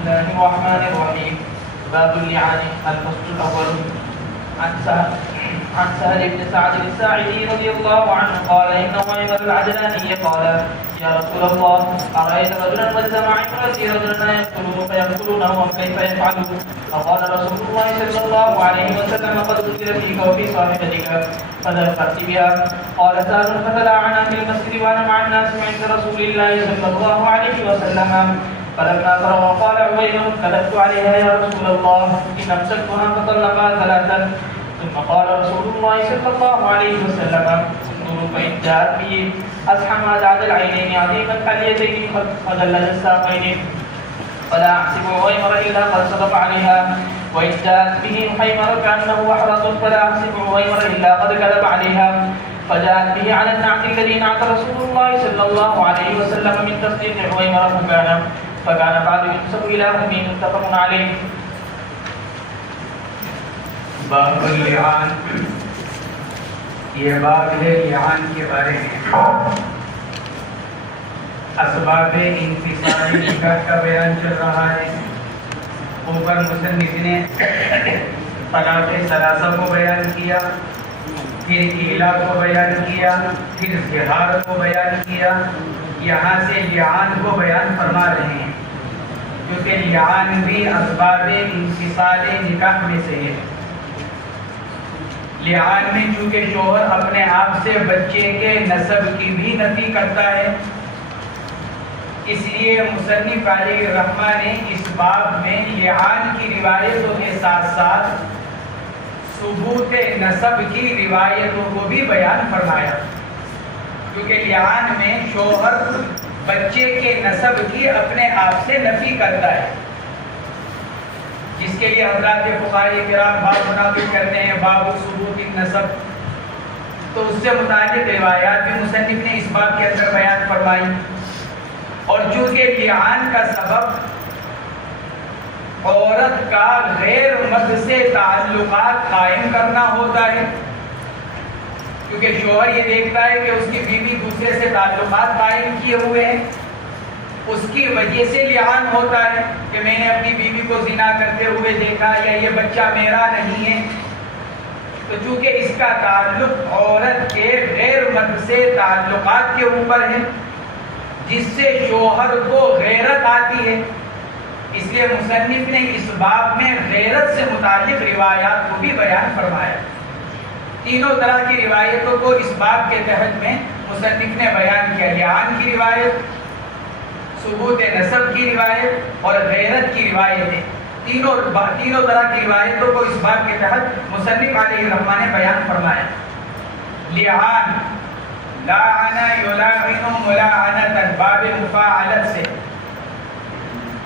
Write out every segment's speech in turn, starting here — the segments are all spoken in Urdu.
الله الرحمن الرحيم. باب اللعان. الفصل الأول. عن سهل بن سعد الساعدي رضي الله عنه قال إن عمير العدلاني قال يا رسول الله أرأيت رجلا وزع مع امرأته رجلا يقتله فيقتلونه كيف يفعل؟ فقال رسول الله صلى الله عليه وسلم قد قتل فيك وفي صاحبتك فذهبت بها. قال سهل فتلاعنا في المسجد وأنا مع الناس عند رسول الله صلى الله عليه وسلم. فلما فرغ قال عمير كذبت عليها يا رسول الله إن أمسكتها فطلقها ثلاثا. ثم قال رسول الله صلى الله عليه وسلم انظروا فإن جاءت به أزحم ذات العينين عظيم الحليتين وذلل الساقين فلا أحسب عمير إلا قد صدق عليها، وإن جاءت به حيمر كأنه أحرط فلا أحسب عمير إلا قد كذب عليها. فجاءت به على النعت الذي نعت رسول الله صلى الله عليه وسلم من تصديق عمير فكان بعد ينسب إلى أمه متفق عليه. باب اللعان. یہ باب ہے لعان کے بارے میں. اسباب انفصال نکاح کا بیان چل رہا ہے. اوپر مصنف نے طلاق ثلاثہ کو بیان کیا، پھر ایلا کو بیان کیا، پھر زہار کو بیان کیا. یہاں سے لعان کو بیان فرما رہے ہیں کیونکہ لعان بھی اسباب انفصال نکاح میں سے ہے. لعان میں چونکہ شوہر اپنے آپ سے بچے کے نسب کی بھی نفی کرتا ہے، اس لیے مصنف علیہ الرحمہ نے اس باب میں لعان کی روایتوں کے ساتھ ساتھ ثبوت نسب کی روایتوں کو بھی بیان فرمایا، کیونکہ لعان میں شوہر بچے کے نسب کی اپنے آپ سے نفی کرتا ہے، جس کے لیے حضرات فقہاء کرام باب منعقد کرتے ہیں باب ثبوت النسب. تو اس سے متعلق روایات بھی مصنف نے اس باب کے اندر بیان فرمائی. اور چونکہ لعان کا سبب عورت کا غیر مرد سے تعلقات قائم کرنا ہوتا ہے، کیونکہ شوہر یہ دیکھتا ہے کہ اس کی بیوی دوسرے سے تعلقات قائم کیے ہوئے ہیں، اس کی وجہ سے لعان ہوتا ہے کہ میں نے اپنی بیوی کو زنا کرتے ہوئے دیکھا یا یہ بچہ میرا نہیں ہے. تو چونکہ اس کا تعلق عورت کے غیر مرد سے تعلقات کے اوپر ہے جس سے شوہر کو غیرت آتی ہے، اس لیے مصنف نے اس باب میں غیرت سے متعلق روایات کو بھی بیان فرمایا. تینوں طرح کی روایتوں کو اس باب کے تحت میں مصنف نے بیان کیا. لعان کی روایت، ثبوت نسب کی روایت اور غیرت کی روایتیں، تینوں طرح کی روایتوں کو اس باب کے تحت مصنف علیہ الرحمہ نے بیان فرمایا. لعان لاعن یلاعن ملاعنتا باب مفاعلت سے.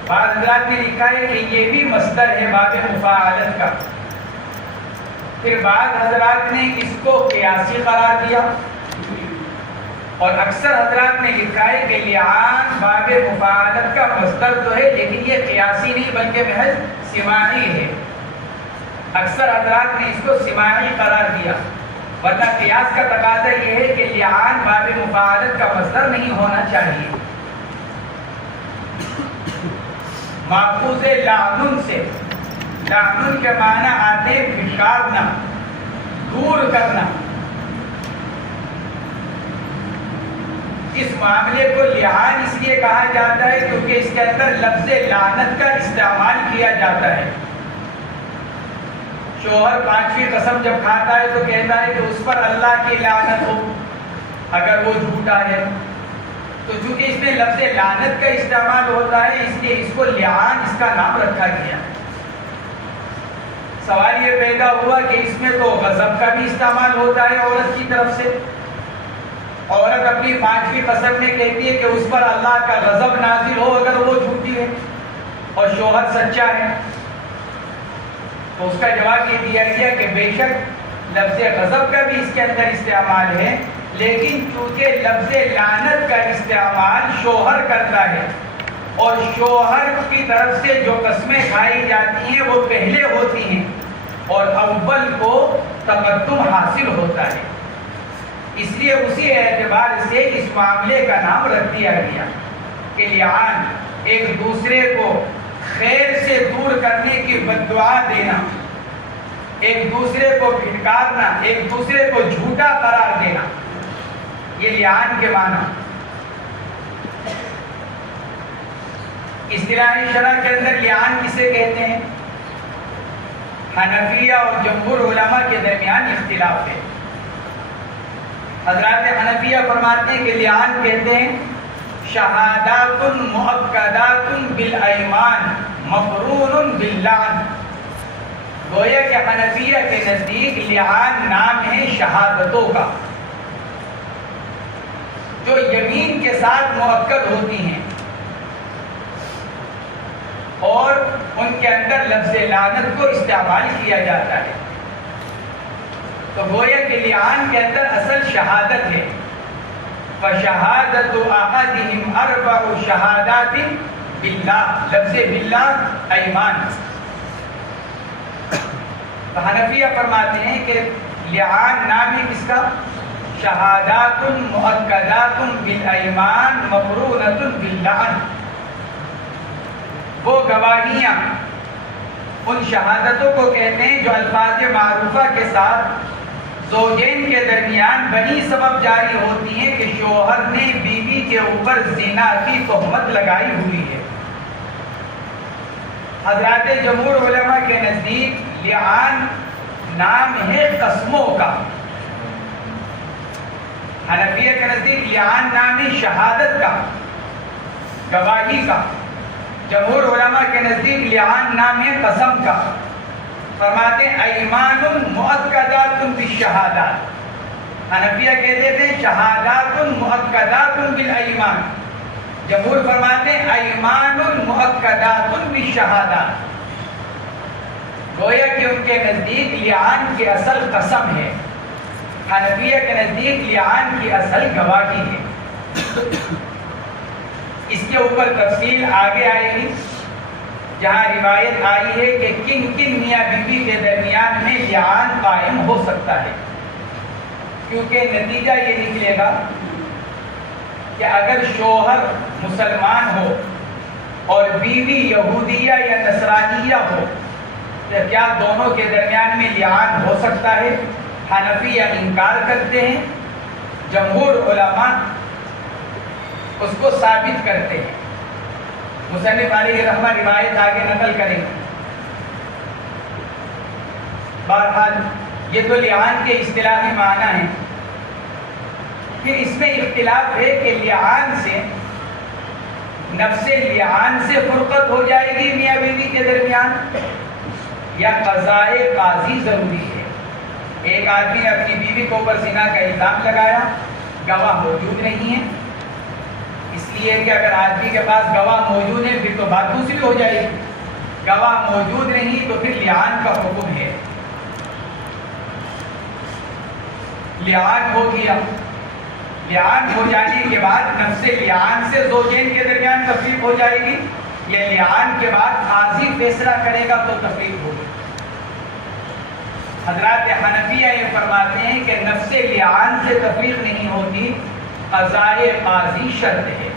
بعض حضرات نے لکھا ہے کہ یہ بھی مصدر ہے باب مفاعلت کا. پھر بعض حضرات نے اس کو قیاسی قرار دیا اور اکثر حضرات نے لکھا ہے کہ لعان باب مفاعلت کا مصدر تو ہے لیکن یہ قیاسی نہیں بلکہ محض سماعی ہے. اکثر حضرات نے اس کو سماعی قرار دیا، ورنہ قیاس کا تقاضا یہ ہے کہ لعان باب مفاعلت کا مصدر نہیں ہونا چاہیے. ماخوذ لعنن سے، لعنن کے معنی آتے بشارنا، دور کرنا. اس معاملے کو لعان اس لیے کہا جاتا ہے کیونکہ اس کے اندر لفظ لعنت کا استعمال کیا جاتا ہے. شوہر پانچویں قسم جب کھاتا ہے تو کہتا ہے کہ اس پر اللہ کی لعنت ہو اگر وہ جھوٹا ہے. تو چونکہ اس میں لفظ لعنت کا استعمال ہوتا ہے اس لیے اس کو لعان اس کا نام رکھا گیا. سوال یہ پیدا ہوا کہ اس میں تو غضب کا بھی استعمال ہوتا ہے عورت کی طرف سے. عورت اپنی پانچویں قسم میں کہتی ہے کہ اس پر اللہ کا غضب نازل ہو اگر وہ جھوٹی ہے اور شوہر سچا ہے. تو اس کا جواب یہ دیا گیا کہ بے شک لفظ غضب کا بھی اس کے اندر استعمال ہے، لیکن چونکہ لفظ لعنت کا استعمال شوہر کرتا ہے اور شوہر کی طرف سے جو قسمیں کھائی جاتی ہیں وہ پہلے ہوتی ہیں اور اول کو تقدم حاصل ہوتا ہے، اس لیے اسی اعتبار سے اس معاملے کا نام رکھ دیا گیا کہ لعان ایک دوسرے کو خیر سے دور کرنے کی بددعا دینا، ایک دوسرے کو پھٹکارنا، ایک دوسرے کو جھوٹا قرار دینا، یہ لعان کے معنی۔ اصطلاحی شرح کے اندر لعان کسے کہتے ہیں؟ حنفیہ اور جمہور علماء کے درمیان اختلاف ہے۔ حضرات حنفیہ فرماتے ہیں کہ لعان کہتے ہیں شہادات مؤکدات بالایمان مقرون باللعن۔ گویا کہ حنفیہ کے نزدیک لعان نام ہے شہادتوں کا جو یمین کے ساتھ مؤکد ہوتی ہیں اور ان کے اندر لفظ لعنت کو استعمال کیا جاتا ہے۔ تو گویا کہ لعان کے اندر اصل شہادت ہے۔ فَشَهَادَةُ أَحَدِهِمْ أَرْبَعُ شَهَادَاتٍ بِاللَّهِ، لفظ باللہ ایمان۔ تو حنفیہ فرماتے ہیں کہ لعان نام ہے کس کا؟ شہادات مؤکدات بالایمان مقرونۃ باللعن۔ وہ گواہیاں ان شہادتوں کو کہتے ہیں جو الفاظ معروفہ کے ساتھ زوجین کے درمیان بنی سبب جاری ہوتی ہیں کہ شوہر نے بیوی کے اوپر زنا کی تہمت لگائی ہوئی ہے۔ حضرات جمہور علماء کے نزدیک لعان نام ہے قسموں کا، حنفیہ کے نزدیک لعان نام ہے شہادت کا، گواہی کا۔ جمہور علماء کے نزدیک لعان نام ہے قسم کا۔ فرماتے ہیں ایمان مؤکدات بالشہادات، حنفیہ کہتے تھے شہادات مؤکدات بالایمان، جمہور فرماتے ہیں ایمان مؤکدات بالشہادات۔ گویا کہ ان کے نزدیک لعان کی اصل قسم ہے، حنفیہ کے نزدیک لعان کی اصل گواہی ہے۔ اس کے اوپر تفصیل آگے آئے گی، جہاں روایت آئی ہے کہ کن کن میاں بیوی کے درمیان میں لعان قائم ہو سکتا ہے، کیونکہ نتیجہ یہ نکلے گا کہ اگر شوہر مسلمان ہو اور بیوی یہودیہ یا نصرانیہ ہو تو کیا دونوں کے درمیان میں لعان ہو سکتا ہے؟ حنفیہ انکار کرتے ہیں، جمہور علماء اس کو ثابت کرتے ہیں۔ مصنف علیہ رحمہ روایت آگے نقل کریں گے۔ بہرحال یہ تو لعان کے اصطلاحی معنی ہیں۔ پھر اس میں اختلاف ہے کہ لعان سے نفس لعان سے فرقت ہو جائے گی میاں بیوی کے درمیان یا قضائے قاضی ضروری ہے۔ ایک آدمی نے اپنی بیوی کو اوپر زنا کا الزام لگایا، گواہ موجود نہیں ہے، اس لیے کہ اگر آدمی کے پاس گواہ موجود ہے پھر تو بات دوسری ہو جائے گی، گواہ موجود نہیں تو پھر لعان کا حکم ہے۔ لعان ہو گیا، لعان ہو جانے کے بعد نفس لعان سے زوجین کے درمیان تفریق ہو جائے گی یا لعان کے بعد قاضی فیصلہ کرے گا تو تفریق ہوگی۔ حضرات حنفیہ یہ فرماتے ہیں کہ نفس لعان سے تفریق نہیں ہوتی، قضائے قاضی شرط ہے۔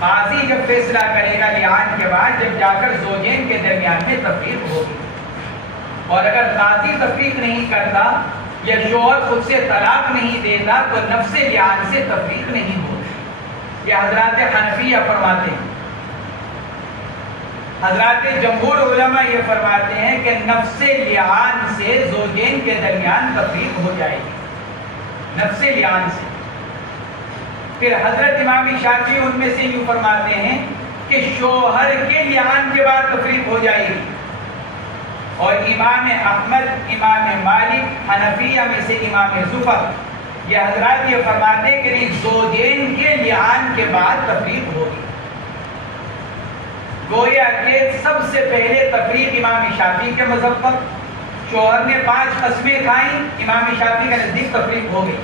قاضی جب فیصلہ کرے گا لعان کے بعد جب جا کر زوجین کے درمیان میں تفریق ہوگی، اور اگر قاضی تفریق نہیں کرتا یا شوہر خود سے طلاق نہیں دیتا تو نفس لعان سے تفریق نہیں ہوتی۔ یہ حضرات حنفیہ فرماتے ہیں۔ حضرات جمہور علماء یہ فرماتے ہیں کہ نفس لعان سے زوجین کے درمیان تفریق ہو جائے گی، نفس لعان سے۔ پھر حضرت امام شافعی ان میں سے یوں فرماتے ہیں کہ شوہر کے لعان کے بعد تفریق ہو جائے گی، اور امام احمد، امام مالک، حنفیہ میں سے امام زفر یہ حضرات یہ فرماتے ہیں کہ نہیں، زوجین کے لعان کے بعد تفریق ہوگی۔ گویا کہ سب سے پہلے تفریق امام شافعی کے مذہب پر، شوہر نے 5 قسمیں کھائیں، امام شافعی کے نزدیک تفریق ہو گئی۔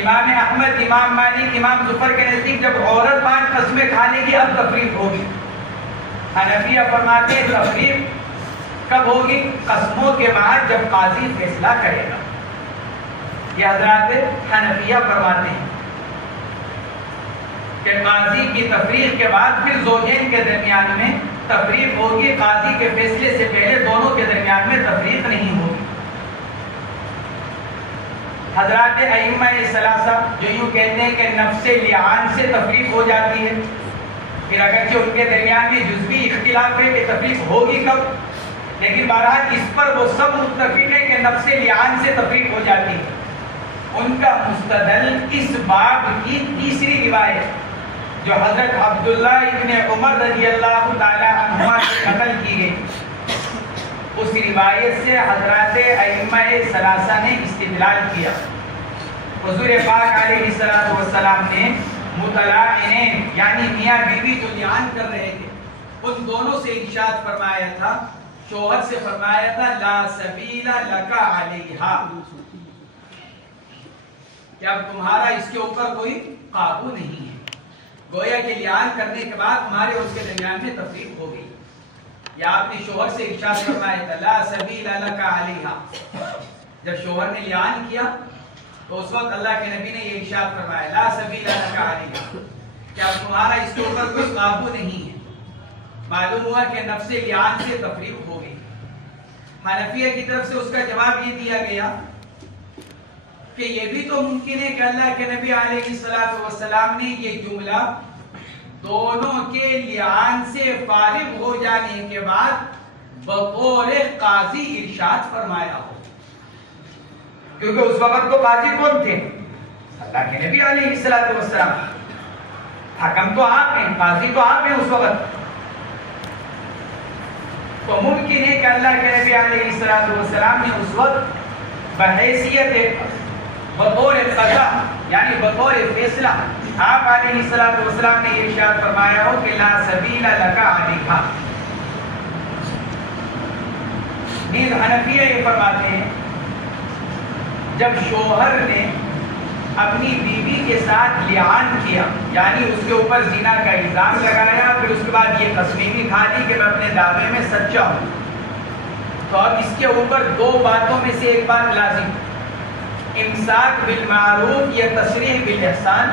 امام احمد، امام مالک، امام ظفر کے نزدیک جب عورت 5 قسمیں کھا لے گی اب تفریق ہوگی۔ حنفیہ فرماتے ہیں تفریق کب ہوگی؟ قسموں کے بعد جب قاضی فیصلہ کرے گا۔ یہ حضرات حنفیہ فرماتے ہیں۔ کہ قاضی کی تفریق کے بعد پھر زوجین کے درمیان میں تفریق ہوگی، قاضی کے فیصلے سے پہلے دونوں کے درمیان میں تفریق نہیں ہوگی۔ حضرات ائمہ ثلاثہ جو یوں کہتے ہیں کہ نفس لعان سے تفریق ہو جاتی ہے، پھر اگرچہ ان کے درمیان میں جزوی اختلاف ہے کہ تفریق ہوگی کب، لیکن بہرحال اس پر وہ سب متفق ہے کہ نفس لعان سے تفریق ہو جاتی ہے۔ ان کا مستدل اس باب کی تیسری روایت جو حضرت عبداللہ ابن عمر رضی اللہ تعالی عنہما سے نقل کی گئی، اس روایت سے حضرات ائمہ ثلاثہ نے استدلال کیا۔ حضور پاک علیہ السلام نے متلاعنین یعنی میاں بیوی جو لعان کر رہے تھے ان دونوں سے ارشاد فرمایا تھا، شوہر سے فرمایا تھا لا سبیل لک علیہا، کہ اب تمہارا اس کے اوپر کوئی قابو نہیں ہے۔ گویا کہ لعان کرنے کے بعد ہمارے اس کے درمیان میں تفریق ہو گئی، یا آپ نے شوہر سے ارشاد فرمایا تھا لا سبیل لک علیہا۔ جب شوہر نے لعان کیا تو اس وقت اللہ کے نبی نے یہ ارشاد فرمایا لا سبیل لک علیہا، کہ اب تمہارا اس کے اوپر کوئی قابو نہیں ہے۔ معلوم ہوا کہ نفس لعان سے تفریق ہو گئی۔ حنفیہ کی طرف سے اس کا جواب یہ دیا گیا کہ یہ بھی تو ممکن ہے کہ اللہ کے نبی علیہ السلام نے یہ جملہ دونوں کے لعان سے فارغ ہو جانے کے بعد بطور قاضی ارشاد فرمایا ہو، کیونکہ اس وقت کو قاضی کون تھے؟ اللہ کے نبی علیہ السلام۔ حکم تو آپ ہیں، قاضی تو آپ ہیں اس وقت، تو ممکن ہے کہ اللہ کے نبی علیہ السلام نے اس وقت بحیثیت بطور قضا یعنی بطور فیصلہ آپ علیہ السلام نے یہ ارشاد فرمایا ہو کہ لا سبیل لک علیہا۔ نیز حنفیہ یہ فرماتے ہیں جب شوہر نے اپنی بیوی کے ساتھ لعان کیا یعنی اس کے اوپر زنا کا الزام لگایا، پھر اس کے بعد یہ قسمیں بھی کھا لی کہ میں اپنے دعوے میں سچا ہوں، تو اب اس کے اوپر دو باتوں میں سے ایک بات لازم، امساک بالمعروف یا تصریح بالاحسان۔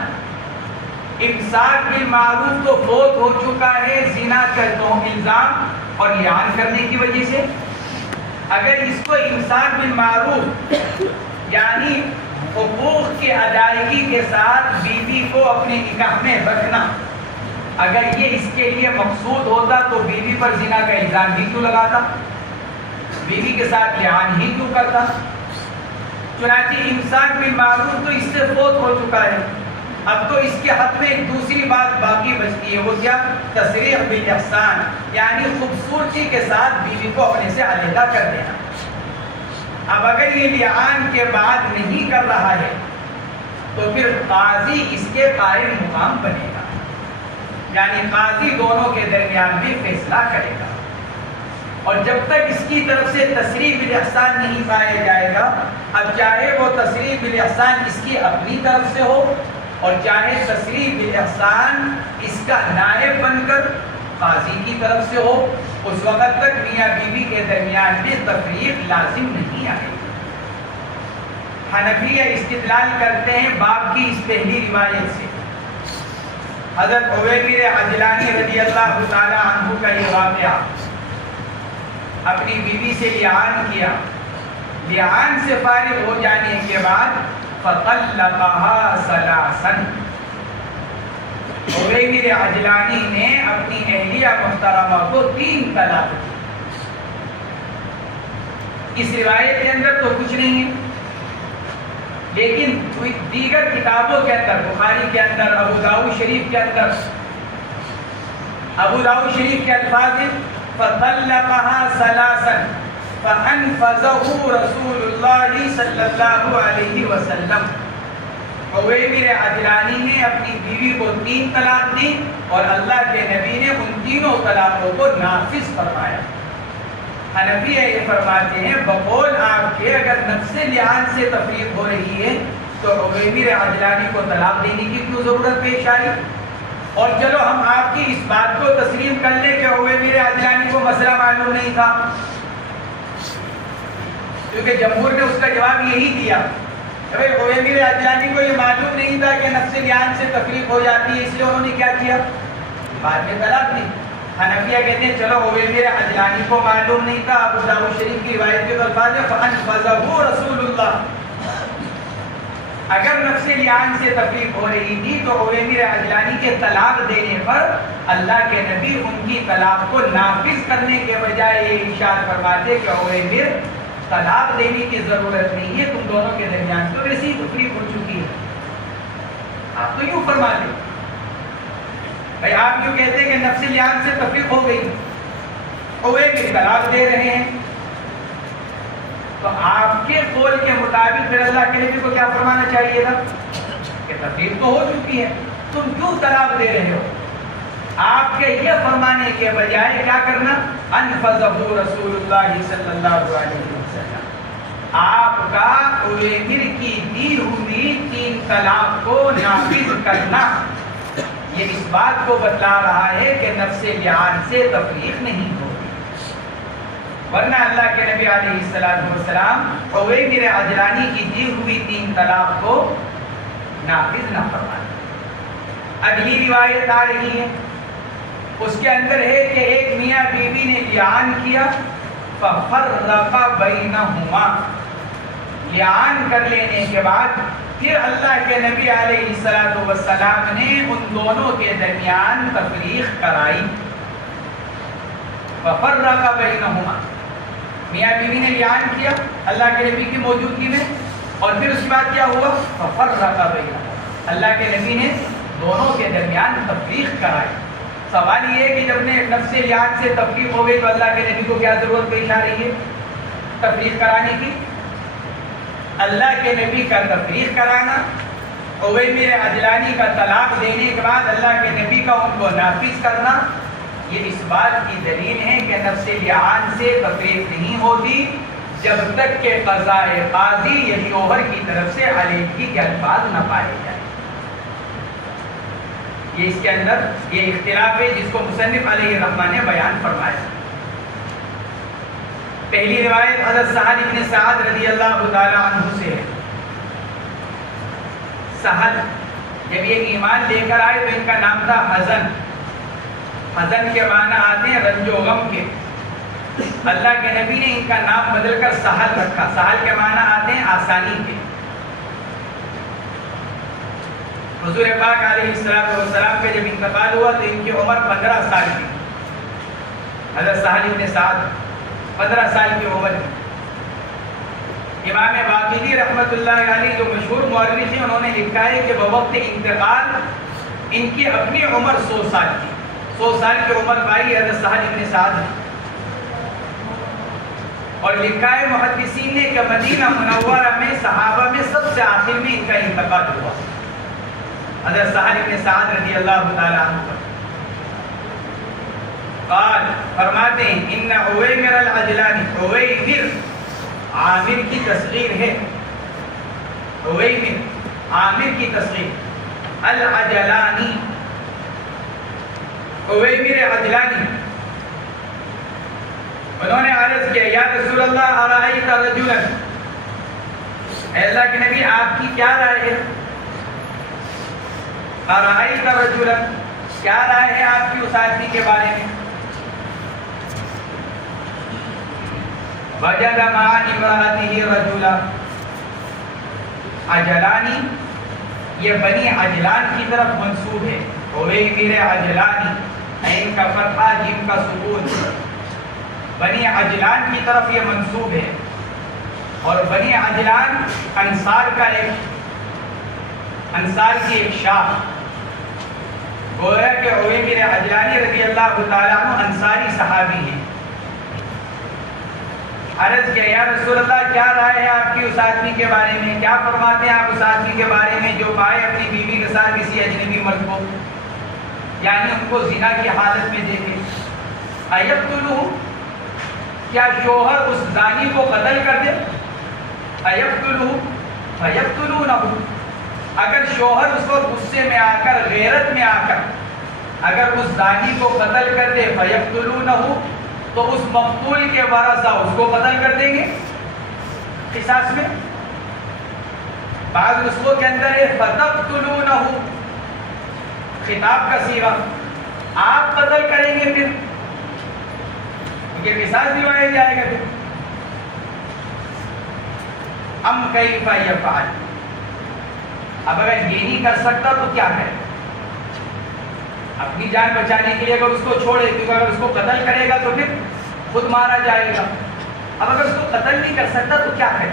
امساک بالمعروف تو فوت ہو چکا ہے زنا کا الزام اور لعان کرنے کی وجہ سے، اگر اس کو امساک بالمعروف یعنی حقوق کی ادائیگی کے ساتھ بیوی کو اپنے نکاح میں رکھنا، اگر یہ اس کے لیے مقصود ہوتا تو بیوی پر زنا کا الزام ہی کیوں لگاتا، بیوی کے ساتھ لعان ہی کیوں کرتا؟ چنانچہ امساک بالمعروف تو اس سے فوت ہو چکا ہے، اب تو اس کے حق میں ایک دوسری بات باقی بچتی ہے، وہ کیا؟ تصریح بالاحسان یعنی خوبصورتی کے ساتھ بیوی کو اپنے سے علیحدہ کر دینا۔ اب اگر یہ لعان کے بعد نہیں کر رہا ہے تو پھر قاضی اس کے قائم مقام بنے گا، یعنی قاضی دونوں کے درمیان بھی فیصلہ کرے گا، اور جب تک اس کی طرف سے تصریح بالاحسان نہیں پایا جائے گا، اب چاہے وہ تصریح بالاحسان اس کی اپنی طرف سے ہو اور چاہے تصریح بالاحسان اس کا نائب بن کر قاضی کی طرف سے ہو، اس وقت تک میاں بیوی کے درمیان میں تفریق لازم نہیں آئے گی۔ حنفیہ استدلال کرتے ہیں باب کی اس پہلی روایت سے، حضرت عویمر عجلانی رضی اللہ تعالی عنہ کا یہ واقعہ، اپنی بیوی سے لعان کیا، لعان سے فارغ ہو جانے کے بعد فطلقها ثلاثا، عویمر عجلانی نے اپنی اہلیہ محترمہ کو 3 طلاق دی۔ اس روایت کے اندر تو کچھ نہیں ہے، لیکن دیگر کتابوں کے اندر، بخاری کے اندر، ابو داؤد شریف کے اندر، ابو داؤد شریف کے الفاظ ہیں فطلقها ثلاثا فانفذه رسول اللہ صلی اللہ علیہ وسلم۔ عویمر عجلانی نے اپنی بیوی کو 3 طلاق دی اور اللہ کے نبی نے ان تینوں طلاقوں کو نافذ فرمایا۔ حنفیہ یہ فرماتے ہیں بقول آپ کے اگر نفس لعان سے تفریق ہو رہی ہے تو عویمر عجلانی کو طلاق دینے کی کیوں ضرورت پیش آئی؟ اور چلو ہم آپ کی اس بات کو تسلیم کر لیں کہ عویمر عجلانی کو مسئلہ معلوم نہیں تھا، کیونکہ جمہور نے اس کا جواب یہی دیا، عویمر عجلانی کو یہ معلوم نہیں تھا کہ نفس لیان سے تفریق ہو جاتی ہے، اس لیے انہوں نے کیا کیا؟ بعد میں طلاق دی۔ حنفیہ کہتے ہیں چلو عویمر عجلانی کو معلوم نہیں تھا، ابو داؤد شریف کی روایت کے الفاظ ہے فَأَنْفَذَهُ رسول اللہ، اگر نفس لیان سے تفریق ہو رہی تھی تو عویمر عجلانی کے طلاق دینے پر اللہ کے نبی ان کی طلاق کو نافذ کرنے کے بجائے یہ ارشاد فرماتے کہ عویمر طلاق دینے کی ضرورت نہیں ہے، تم دونوں کے درمیان تو ویسی تفریق ہو چکی ہے۔ آپ تو یوں فرماتے بھائی، آپ یوں کہتے ہیں کہ نفس لیان سے تفریق ہو گئی، عویمر طلاق دے رہے ہیں، تو آپ کے قول کے مطابق پھر اللہ کے نبی کو کیا فرمانا چاہیے تھا کہ تفریق تو ہو چکی ہے، تم کیوں طلاق دے رہے ہو؟ آپ کے یہ فرمانے کے بجائے کیا کرنا؟ انفذہ رسول اللہ صلی اللہ علیہ وسلم، آپ کا عویمر کی دی ہوئی 3 طلاق کو نافذ کرنا، یہ اس بات کو بتلا رہا ہے کہ نفس لیان سے تفریق نہیں ہوگی، ورنہ اللہ کے نبی علیہ السلام عویمر عجلانی کی دی ہوئی 3 طلاق کو نافذ نہ فرماتے۔ اگلی روایت آ رہی ہے، اس کے اندر ہے کہ ایک میاں بیوی نے لیان کیا، فَفَرَّقَ بَيْنَهُمَا، لیان کر لینے کے بعد پھر اللہ کے نبی علیہ السلام نے ان دونوں کے درمیان تفریق کرائی۔ فَفَرَّقَ بَيْنَهُمَا، میاں بیوی نے لیان کیا اللہ کے نبی کی موجودگی میں، اور پھر اس کے بعد کیا ہوا؟ فَفَرَّقَ بَيْنَهُمَا، اللہ کے نبی نے دونوں کے درمیان تفریق کرائی۔ سوال یہ ہے کہ جب نے نفس لیان سے تفریق ہو گئی تو اللہ کے نبی کو کیا ضرورت پیش آ رہی ہے تفریق کرانے کی؟ اللہ کے نبی کا تفریق کرانا، عویمر عجلانی کا طلاق دینے کے بعد اللہ کے نبی کا ان کو نافذ کرنا، یہ اس بات کی دلیل ہے کہ نفس لیان سے تفریق نہیں ہوتی جب تک کہ قضاء قاضی یا شوہر کی طرف سے علیحدگی کے الفاظ نہ پائے جائیں۔ یہ اس کے اندر یہ اختلاف ہے جس کو مصنف علیہ الرحمٰن نے بیان فرمایا۔ پہلی روایت حضرت سہل بن سعد رضی اللہ تعالی عنہ سے ہے۔ سہل جب یہ ایمان لے کر آئے تو ان کا نام تھا حزن، حزن کے معنی آتے ہیں رنج و غم کے، اللہ کے نبی نے ان کا نام بدل کر سہل رکھا، سہل کے معنی آتے ہیں آسانی کے۔ حضور پاک علیہ السلام کا جب انتقال ہوا تو ان کی عمر 15 سال کی، حضرت سہل بن سعد 15 سال کی عمر کی۔ امام باقری رحمۃ اللہ علیہ جو مشہور مورخ ہیں انہوں نے لکھا ہے کہ بوقت انتقال ان کی اپنی عمر 100 سال کی، 100 سال کی عمر پائی حضرت سہل بن سعد نے، اور لکھا ہے محدثین نے کہ مدینہ منورہ میں صحابہ میں سب سے آخر میں ان کا انتقال ہوا، حضرت سہل بن سعد رضی اللہ تعالی عنہ۔ قال فرماتے ہیں ان عویمر العجلانی، عویمر عامر کی تصغیر ہے، عویمر عامر کی تصغیر، العجلانی عویمر عجلانی، انہوں نے عرض کیا یا رسول اللہ ارائیت رجلا، اے اللہ کے نبی آپ کی کیا رائے ہے؟ ارائیت رجلا، کیا رائے ہے آپ کی اس آدمی کے بارے میں؟ وجد مع امرأته رجلا، عجلانی یہ بنی عجلان کی طرف منسوب ہے، عویمر عجلانی، عین کا فتحہ جیم کا سکون، بنی عجلان کی طرف یہ منسوب ہے، اور بنی عجلان انصار کی ایک شاخ، گویا کہ عویمر عجلانی رضی اللہ تعالیٰ عنہ انصاری صحابی ہیں۔ عرض کیا یا رسول اللہ کیا رائے ہے آپ کی اس آدمی کے بارے میں؟ کیا فرماتے ہیں آپ اس آدمی کے بارے میں جو پائے اپنی بیوی کے ساتھ کسی اجنبی مرد کو، یعنی ان کو زنا کی حالت میں دیکھے؟ ایقتلہ، کیا شوہر اس زانی کو قتل کر دے؟ ایقتلہ فیقتلونہ، اگر شوہر اس کو غصے میں آ کر غیرت میں آ کر اگر اس زانی کو قتل کر دے فیقتلونہ، تو اس مقتول کے ورثہ اس کو قتل کر دیں گے قصاص میں؟ بعض نسخوں کے اندر ہے فتقتلونہ، خطاب کا صیغہ، آپ قتل کریں گے پھر، کیونکہ قصاص دلوایا جائے گا پھر. ام کیف یفعل، اب اگر یہ نہیں کر سکتا تو کیا کرے؟ اپنی جان بچانے کے لیے اگر اس کو چھوڑے، کیونکہ اگر اس کو قتل کرے گا تو پھر خود مارا جائے گا. اب اگر اس کو قتل نہیں کر سکتا تو کیا کرے؟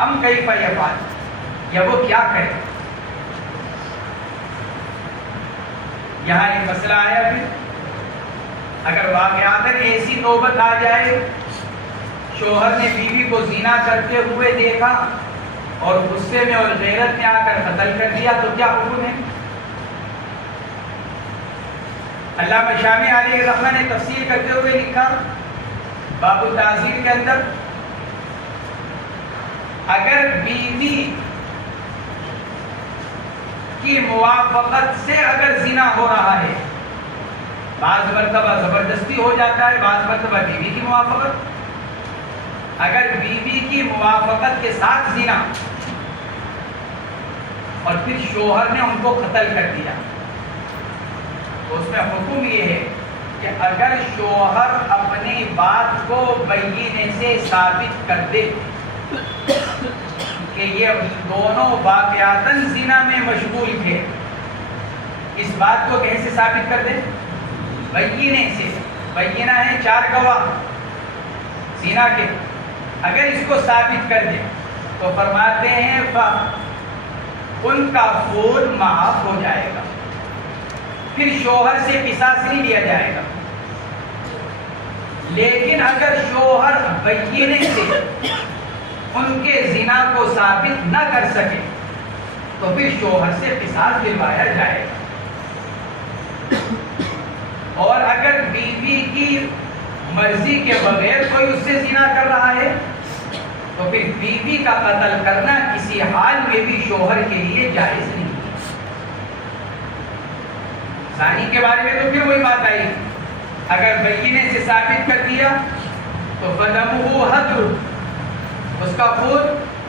ام کیف یفعل، یا وہ کیا کرے؟ یہاں ایک مسئلہ آیا پھر، اگر واقعاتاً ایسی نوبت آ جائے شوہر نے بیوی کو زنا کرتے ہوئے دیکھا اور غصے میں اور غیرت میں آ کر قتل کر دیا تو کیا حکم ہے؟ علامہ شامی علیہ الرحمہ نے تفسیر کرتے ہوئے لکھا باب التعزیر کے اندر، اگر بیوی کی موافقت سے اگر زنا ہو رہا ہے، بعض مرتبہ زبردستی ہو جاتا ہے، بعض مرتبہ بیوی کی موافقت، اگر بیوی کی موافقت کے ساتھ زنا اور پھر شوہر نے ان کو قتل کر دیا تو اس میں حکم یہ ہے کہ اگر شوہر اپنی بات کو بینہ سے ثابت کر دے کہ یہ دونوں واقعاتاً زنا میں مشغول تھے، اس بات کو کیسے ثابت کر دے؟ بینہ سے. بینہ ہے 4 گواہ زنا کے، اگر اس کو ثابت کر دے تو فرماتے ہیں ان کا خون معاف ہو جائے گا، پھر شوہر سے قصاص نہیں لیا جائے گا. لیکن اگر شوہر بینہ سے ان کے زنا کو ثابت نہ کر سکے تو پھر شوہر سے قصاص دلوایا جائے گا. اور اگر بیوی کی مرضی کے بغیر کوئی اس سے زنا کر رہا ہے تو پھر بیوی کا قتل کرنا کسی حال میں بھی شوہر کے لیے جائز نہیں. زانی کے بارے میں تو پھر وہی بات آئی، اگر بینہ سے ثابت کر دیا تو فدمہ حدر، اس کا خون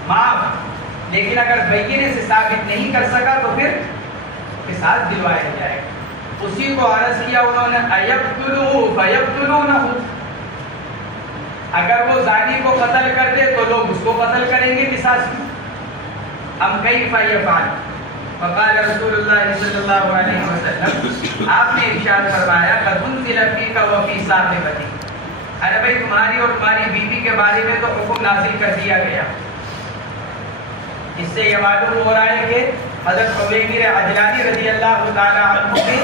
معاف، لیکن اگر بینہ سے ثابت نہیں کر سکا تو پھر قصاص دلوایا جائے گا. اسی کو عرض کیا انہوں نے ایقتلوہ فیقتلونہ، اگر وہ زانی کو قتل کر دے تو لوگ اس کو قتل کریں گے قصاص میں. ام کیف یفعل، فقال رسول اللہ صلی اللہ علیہ وسلم، آپ نے ارشاد فرمایا قد انزل فیک وفی صاحبتی، ارے بھائی تمہاری اور تمہاری بیوی کے بارے میں تو حکم نازل کر دیا گیا. اس سے یہ معلوم ہو رہا ہے کہ حضرت حویمر عجلانی رضی اللہ تعالی عنہ کے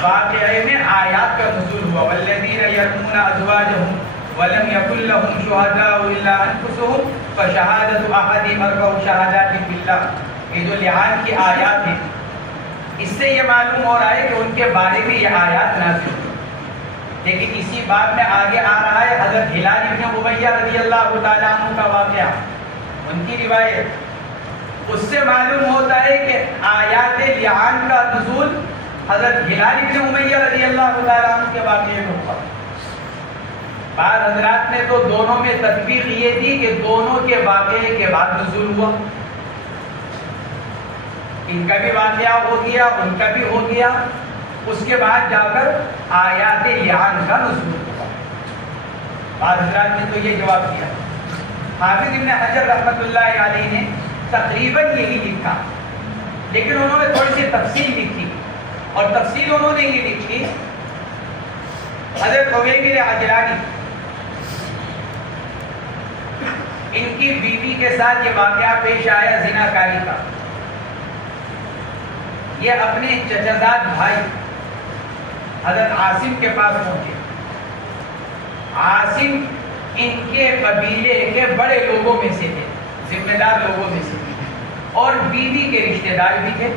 واقعے میں آیات کا نزول ہوا، والذین یرمون ازواجہم ولم یکن لهم شہداء الا انفسهم فشہادۃ احدہم اربع شہادات باللہ، یہ جو لعان کی آیات ہیں اس سے یہ معلوم ہو رہا ہے کہ ان کے بارے میں یہ آیات نازل ہوئی. لیکن اسی بات میں آگے آ رہا ہے حضرت ہلال ابن امیہ رضی اللہ تعالیٰ عنہ کا واقعہ، ان کی روایت، اس سے معلوم ہوتا ہے کہ آیات لعان کا نزول حضرت ہلال ابن امیہ رضی اللہ تعالیٰ عنہ کے واقعے میں ہوا. بعض حضرات نے تو دونوں میں تطبیق یہ تھی کہ دونوں کے واقعے کے بعد نزول ہوا، ان کا بھی واقعہ ہو گیا ان کا بھی ہو گیا، اس کے بعد جا کر آیات لعان کا نزول ہوا. بعض حضرات نے تو یہ جواب دیا. حافظ ابن حجر رحمۃ اللہ علیہ نے تقریباً یہی لکھا، لیکن انہوں نے تھوڑی سی تفصیل لکھی، اور تفصیل انہوں نے یہ لکھی حضرت حویمر عجلانی ان کی بیوی کے ساتھ یہ واقعہ پیش آیا زنا کاری کا. یہ اپنے چچازاد بھائی حضرت عاصم کے پاس پہنچے. عاصم ان کے قبیلے کے بڑے لوگوں میں سے تھے، ذمہ دار لوگوں میں سے تھے، اور بیوی کے رشتہ دار بھی تھے.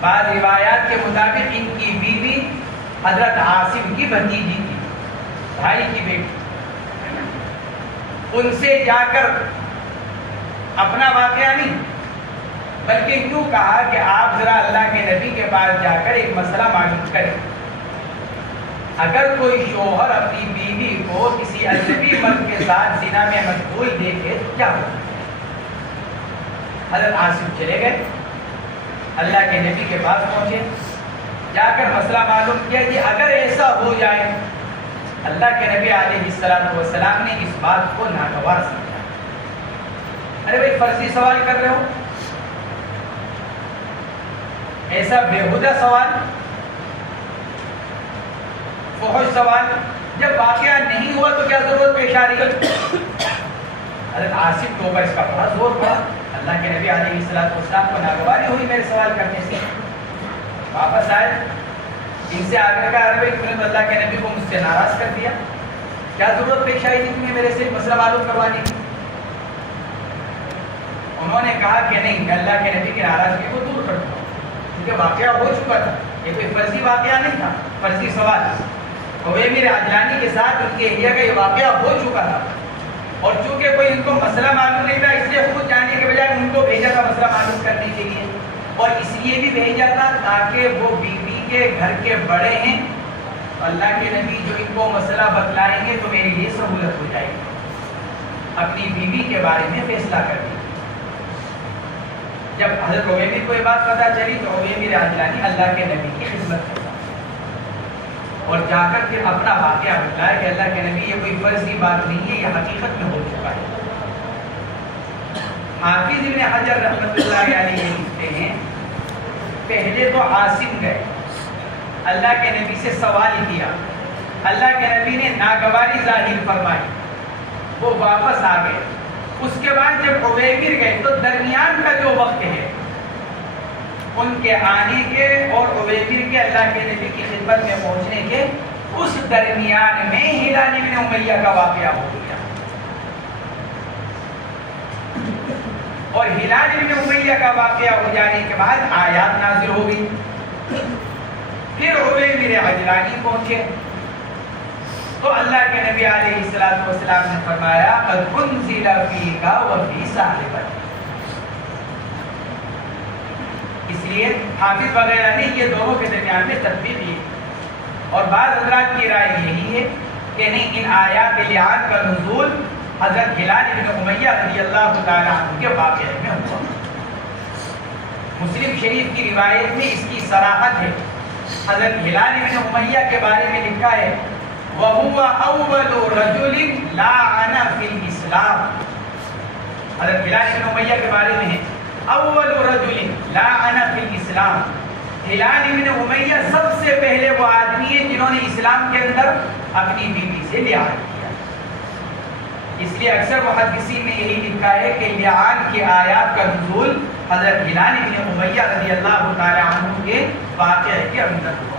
بعض روایات کے مطابق ان کی بیوی حضرت عاصم کی بھتیجی تھی، بھائی کی بیٹی. ان سے جا کر اپنا واقعہ نہیں بلکہ یوں کہا کہ آپ ذرا اللہ کے نبی کے پاس جا کر ایک مسئلہ معلوم کریں، اگر کوئی شوہر اپنی بیوی کو کسی اجنبی مرد کے ساتھ زنا میں مشغول دیکھے تو کیا ہوگا؟ حضرت عاصم چلے گئے، اللہ کے نبی کے پاس پہنچے، جا کر مسئلہ معلوم کیا کہ اگر ایسا ہو جائے، اللہ کے نبی علیہ السلام نے اس بات کو ناگوار سمجھا۔ ارے بھائی فرضی سوال کر رہے ہو، ایسا بےہودہ سوال، فحش سوال، جب واقعہ نہیں ہوا تو کیا ضرورت پیش آ رہی ہے؟ حضرت عاصم کے اوپر اس کا بڑا زور پڑا، اللہ کے نبی علیہ السلام کو ناگواری ہوئی میرے سوال کرنے سے۔ واپس آئے، ان سے آگے کا عربی تم نے اللہ کے نبی کو مجھ سے ناراض کر دیا، کیا ضرورت پیش آئی تھی تمہیں میرے سے مسئلہ معلوم کروانے کی؟ انہوں نے کہا کہ نہیں، میں اللہ کے نبی کی ناراضگی کو دور کرتا ہوں، کیونکہ واقعہ ہو چکا تھا، یہ کوئی فرضی واقعہ نہیں تھا، فرضی سوال۔ عویمر عجلانی کے ساتھ ان کے اہلیہ کا یہ واقعہ ہو چکا تھا، اور چونکہ کوئی ان کو مسئلہ معلوم نہیں تھا، اس لیے خود جانے کے بجائے ان کو بھیجا تھا مسئلہ معلوم کرنے کے لیے، اور اس لیے بھی بھیجا تھا تاکہ وہ بیوی کے گھر کے بڑے ہیں، اللہ کے نبی جو ان کو مسئلہ بتلائیں گے تو میرے لیے سہولت ہو جائے گی اپنی بیوی کے بارے میں فیصلہ کرنے۔ جب حضرت عویمر کو یہ بات پتہ چلی تو عویمر عجلانی اللہ کے نبی کی خدمت کرتا اور جا کر پھر اپنا واقعہ بتلایا کہ اللہ کے نبی یہ کوئی فرضی بات نہیں ہے، یہ حقیقت میں ہو چکا ہے۔ حافظ ابن حجر رحمۃ اللہ علیہ لکھتے ہیں، پہلے تو عاصم گئے، اللہ کے نبی سے سوال کیا، اللہ کے نبی نے ناگواری ظاہر فرمائی، وہ واپس آ گئے۔ اس کے بعد جب عویمر گئے تو درمیان کا جو وقت ہے ان کے آنے کے اور عویمر کے اللہ کے نبی کی خدمت میں پہنچنے کے، اس درمیان میں ہلال بن امیہ کا واقعہ ہو گیا، اور ہلال بن امیہ کا واقعہ ہو جانے کے بعد آیات نازل ہو گئی۔ پھر عویمر عجلانی پہنچے تو اللہ کے نبی علیہ السلام نے فرمایا قد انزل فیک وفی صاحبک، اس لیے حافظ وغیرہ نے یہ دونوں کے درمیان میں تطبیق کی، اور بعض حضرات کی رائے یہی ہے کہ نہیں، ان آیات لعان کا نزول حضرت ہلال بن امیہ رضی اللہ تعالیٰ عنہ کے واقعے میں ہوا۔ مسلم شریف کی روایت میں اس کی صراحت ہے، حضرت ہلال بن امیہ کے بارے میں لکھا ہے وَهُوَ أَوَّلُ رَجُلٍ لَعَنَ فِي الْإِسْلَامِ، حضرت ہلال بن امیہ کے بارے میں ہے اول رجل لعن فی الاسلام، ہلال بن امیہ سب سے پہلے وہ آدمی ہے جنہوں نے اسلام کے اندر اپنی بیوی سے لعان کیا۔ اس لیے اکثر محدثین نے یہی لکھا ہے کہ لعان کی آیات کا نزول حضرت ہلال بن امیہ رضی اللہ تعالی عنہ کے واقعے کے اندر ہوا۔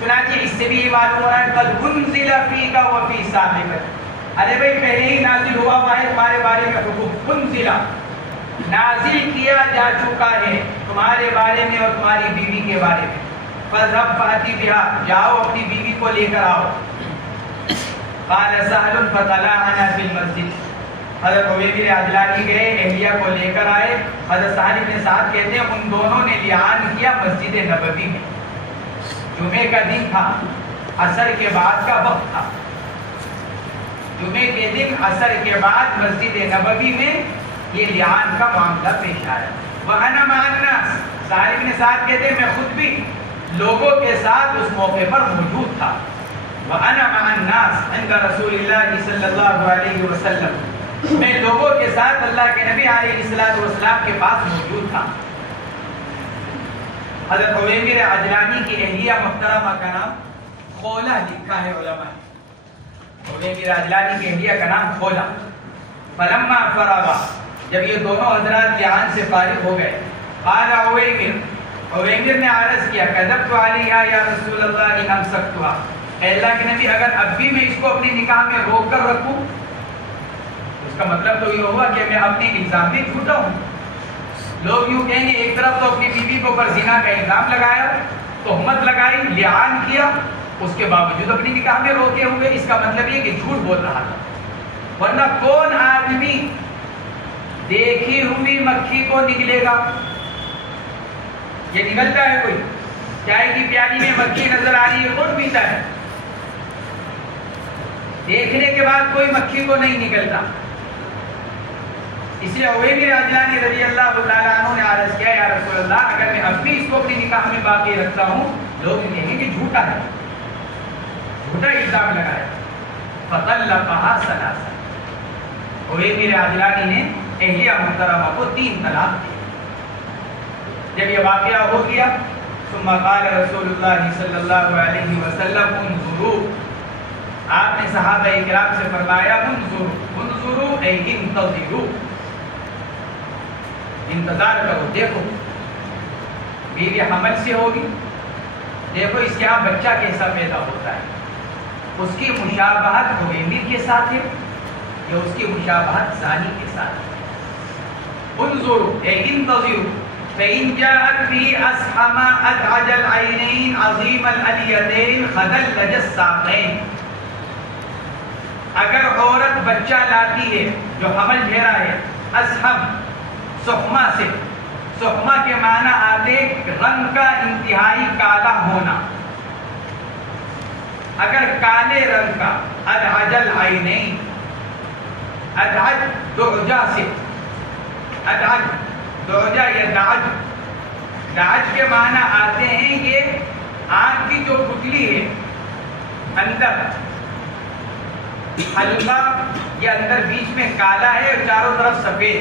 چنانچہ اس سے بھی یہ معلوم ہو رہا ہے قد انزل فیک وفی صاحبک، ارے بھائی پہلے ہی نازل ہوا ہوا ہے تمہارے بارے میں حکم، انزل نازل کیا جا چکا ہے تمہارے بارے میں اور تمہاری بیوی کے بارے میں، فَاذْهَبْ فَأْتِ بِهَا، جاؤ اپنی بیوی کو لے کر آؤ۔ قال سہل فطلعنا فی المسجد، حضرت عویمر عجلانی گئے، اہلیہ کو لے کر آئے، حضرت سہل بن سعد کہتے ہیں ان دونوں نے لعان کیا مسجد نبوی میں، جمعے کا دن تھا، عصر کے بعد کا وقت تھا، جمعے کے دن عصر کے بعد مسجد نبوی میں یہ لعان کا معاملہ پیش آیا۔ وَأَنَا مَعَ النَّاسِ، سہل بن سعد کہتے ہیں میں خود بھی لوگوں کے ساتھ اس موقع پر موجود تھا۔ وَأَنَا مَعَ النَّاسِ عِنْدَ رسول اللہ صلی اللہ علیہ وسلم، میں لوگوں کے ساتھ اللہ کے نبی علیہ السلام کے پاس موجود تھا۔ حضرت عویمر عجلانی کی اہلیہ محترمہ کا نام خولہ لکھا ہے علماء نے، عویمر عجلانی کی اہلیہ کا نام خولہ۔ فلما فرغا، جب یہ دونوں حضرات لعان سے فارغ ہو گئے، قال عویمر نے عرض کیا کذبت علیہا یا رسول اللہ ان امسکتها، اے اللہ کے نبی اگر اب بھی میں اس کو اپنی نکاح میں روک کر رکھوں، اس کا مطلب تو یہ ہوا کہ میں اپنے الزام میں جھوٹا ہوں۔ لوگ یوں کہیں گے ایک طرف تو اپنی بیوی کو پر زنا کا الزام لگایا، تہمت لگائی، لعان کیا، اس کے باوجود اپنی نکاح میں روکے ہوئے، اس کا مطلب یہ کہ جھوٹ بول رہا تھا۔ ورنہ کون آدمی دیکھی ہوئی مکھی کو نگلے گا؟ یہ نگلتا ہے کوئی؟ چائے کی پیالی میں مکھی نظر آ رہی ہے، کون پیتا ہے؟ دیکھنے کے بعد کوئی مکھی کو نہیں نگلتا۔ اس لیے عویمر عجلانی رضی اللہ تعالیٰ عنہ نے عرض کیا یا رسول اللہ اگر میں اب بھی اس کو اپنی نکاح میں باقی رکھتا ہوں لوگ کہیں گے جھوٹا ہے، جھوٹا الزام لگایا۔ فطلقها ثلاثا، عویمر عجلانی نے اہلیہ محترمہ کو 3 طلاق دی۔ جب یہ واقعہ ہو گیا ثم قال رسول اللہ صلی اللہ علیہ وسلم انظروا، آپ نے صحابہ کرام سے فرمایا انظروا اے انتظروا، انتظار کرو، دیکھو بیوی حمل سے ہوگی، دیکھو اس کے یہاں بچہ کیسا پیدا ہوتا ہے، اس کی مشابہت عویمر کے ساتھ ہے یا اس کی مشابہت زانی کے ساتھ ہے۔ انظروا اے انتظروا فإن جاءت به أسحم أدعج العينين عظيم الأليتين خدلج الساقين، اگر عورت بچہ لاتی ہے جو حمل جھیرا ہے اسحم سخما سے، سخما کے معنی آتے رنگ کا انتہائی کالا ہونا، اگر کالے رنگ کا ادعج العینین، ادعج دعجہ سے، ادعج دعجہ یا دعج، دعج کے معنی آتے ہیں یہ آنکھ کی جو پتلی ہے اندر حلقہ یہ اندر بیچ میں کالا ہے اور چاروں طرف سفید،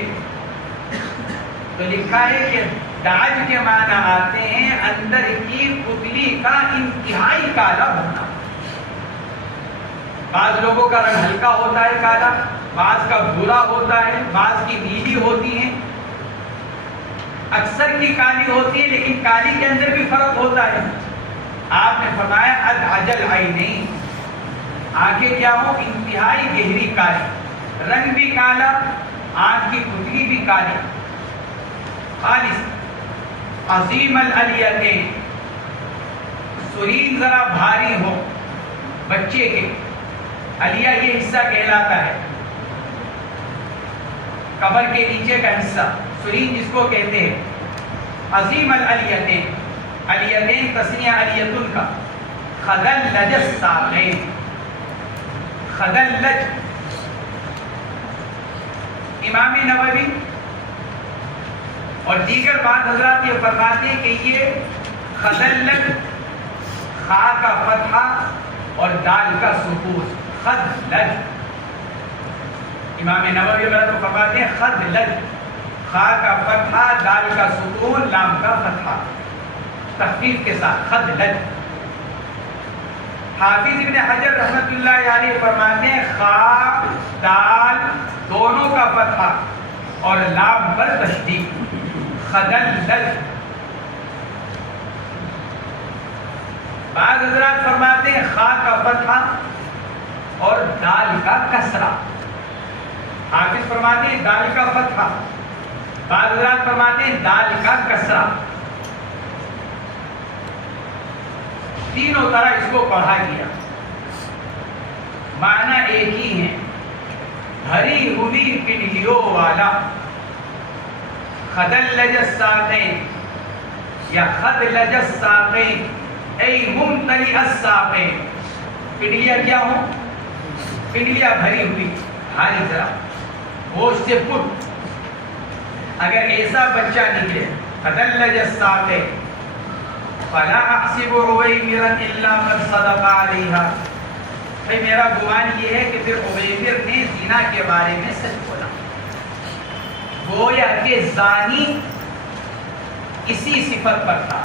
تو لکھا ہے کہ دعج کے معنی آتے ہیں اندر کی پتلی کا انتہائی کالا ہونا۔ بعض لوگوں کا رنگ ہلکا ہوتا ہے کالا، بعض کا بھورا ہوتا ہے، بعض کی نیلی ہوتی ہیں، اکثر کی کالی ہوتی ہے لیکن کالی کے اندر بھی فرق ہوتا ہے۔ آپ نے فرمایا ادعج العینین، آنکھیں کیا ہو انتہائی گہری کالی، رنگ بھی کالا، آنکھ کی پتلی بھی کالی، خالص عظیم الالیتین، سرین ذرا بھاری ہو بچے کے، الیہ یہ حصہ کہلاتا ہے کمر کے نیچے کا حصہ، سرین جس کو کہتے ہیں، عظیم الالیتین، الیتین تسنیہ الیتن کا، خدلج الساقین، خدلج، امام نووی اور دیگر بعض حضرات یہ فرماتے ہیں کہ یہ خدلج خا کا فتحہ اور دال کا سکون، خدلج، امام نووی تو فرماتے ہیں خدلج، خا کا فتحہ دال کا سکون لام کا فتحہ تخفیف کے ساتھ خدلج۔ حافظ ابن حجر رحمۃ اللہ علیہ فرماتے ہیں خا دال دونوں کا فتحہ اور لام پر تشدید، خدلج۔ بعض حضرات فرماتے ہیں خا کا فتحہ اور دال کا کسرہ، حافظ فرماتے ہیں دال کا فتحہ، بعض حضرات فرماتے ہیں دال کا کسرہ، تینوں طرح اس کو پڑھا گیا، معنی ایک ہی ہے، بھری ہوئی پنڈلیوں والا، خدلج الساقین یا خدلج الساقین ای ممتلئ الساقین، پنڈلیاں کیا ہوں؟ پنڈلیاں بھری ہوئی، بھاری ذرا گوشت سے پٹ، اگر ایسا بچہ نکلے خدلج الساقین فلا احسب عویمرا الا من صدق علیہا، بھئی میرا گمان یہ ہے کہ پھر عویمر نے زنا کے بارے میں سچ بولا، گویا کہ زانی اسی صفت پر تھا،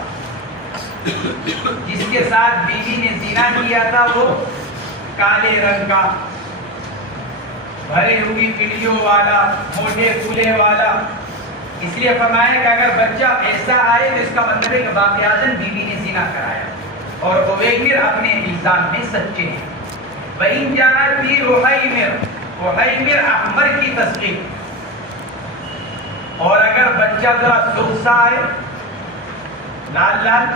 جس کے ساتھ بیوی نے زنا کیا تھا وہ کالے رنگ کا، بھرے ہوئی پنڈلیوں والا، موٹے پھولے والا، اس لیے فرمایا کہ اگر بچہ ایسا آئے تو اس کا مطلب ہے کہ واقعاتاً بیوی نے زنا کرایا اور عویمر اپنے الزام میں سچے ہیں۔ وَإِنْ جَاءَتْ بِهِ رُحَيْمِرٌ، رحیمر احمر کی تصدیق، اور اگر بچہ ذرا سرخ سا ہے، لال لال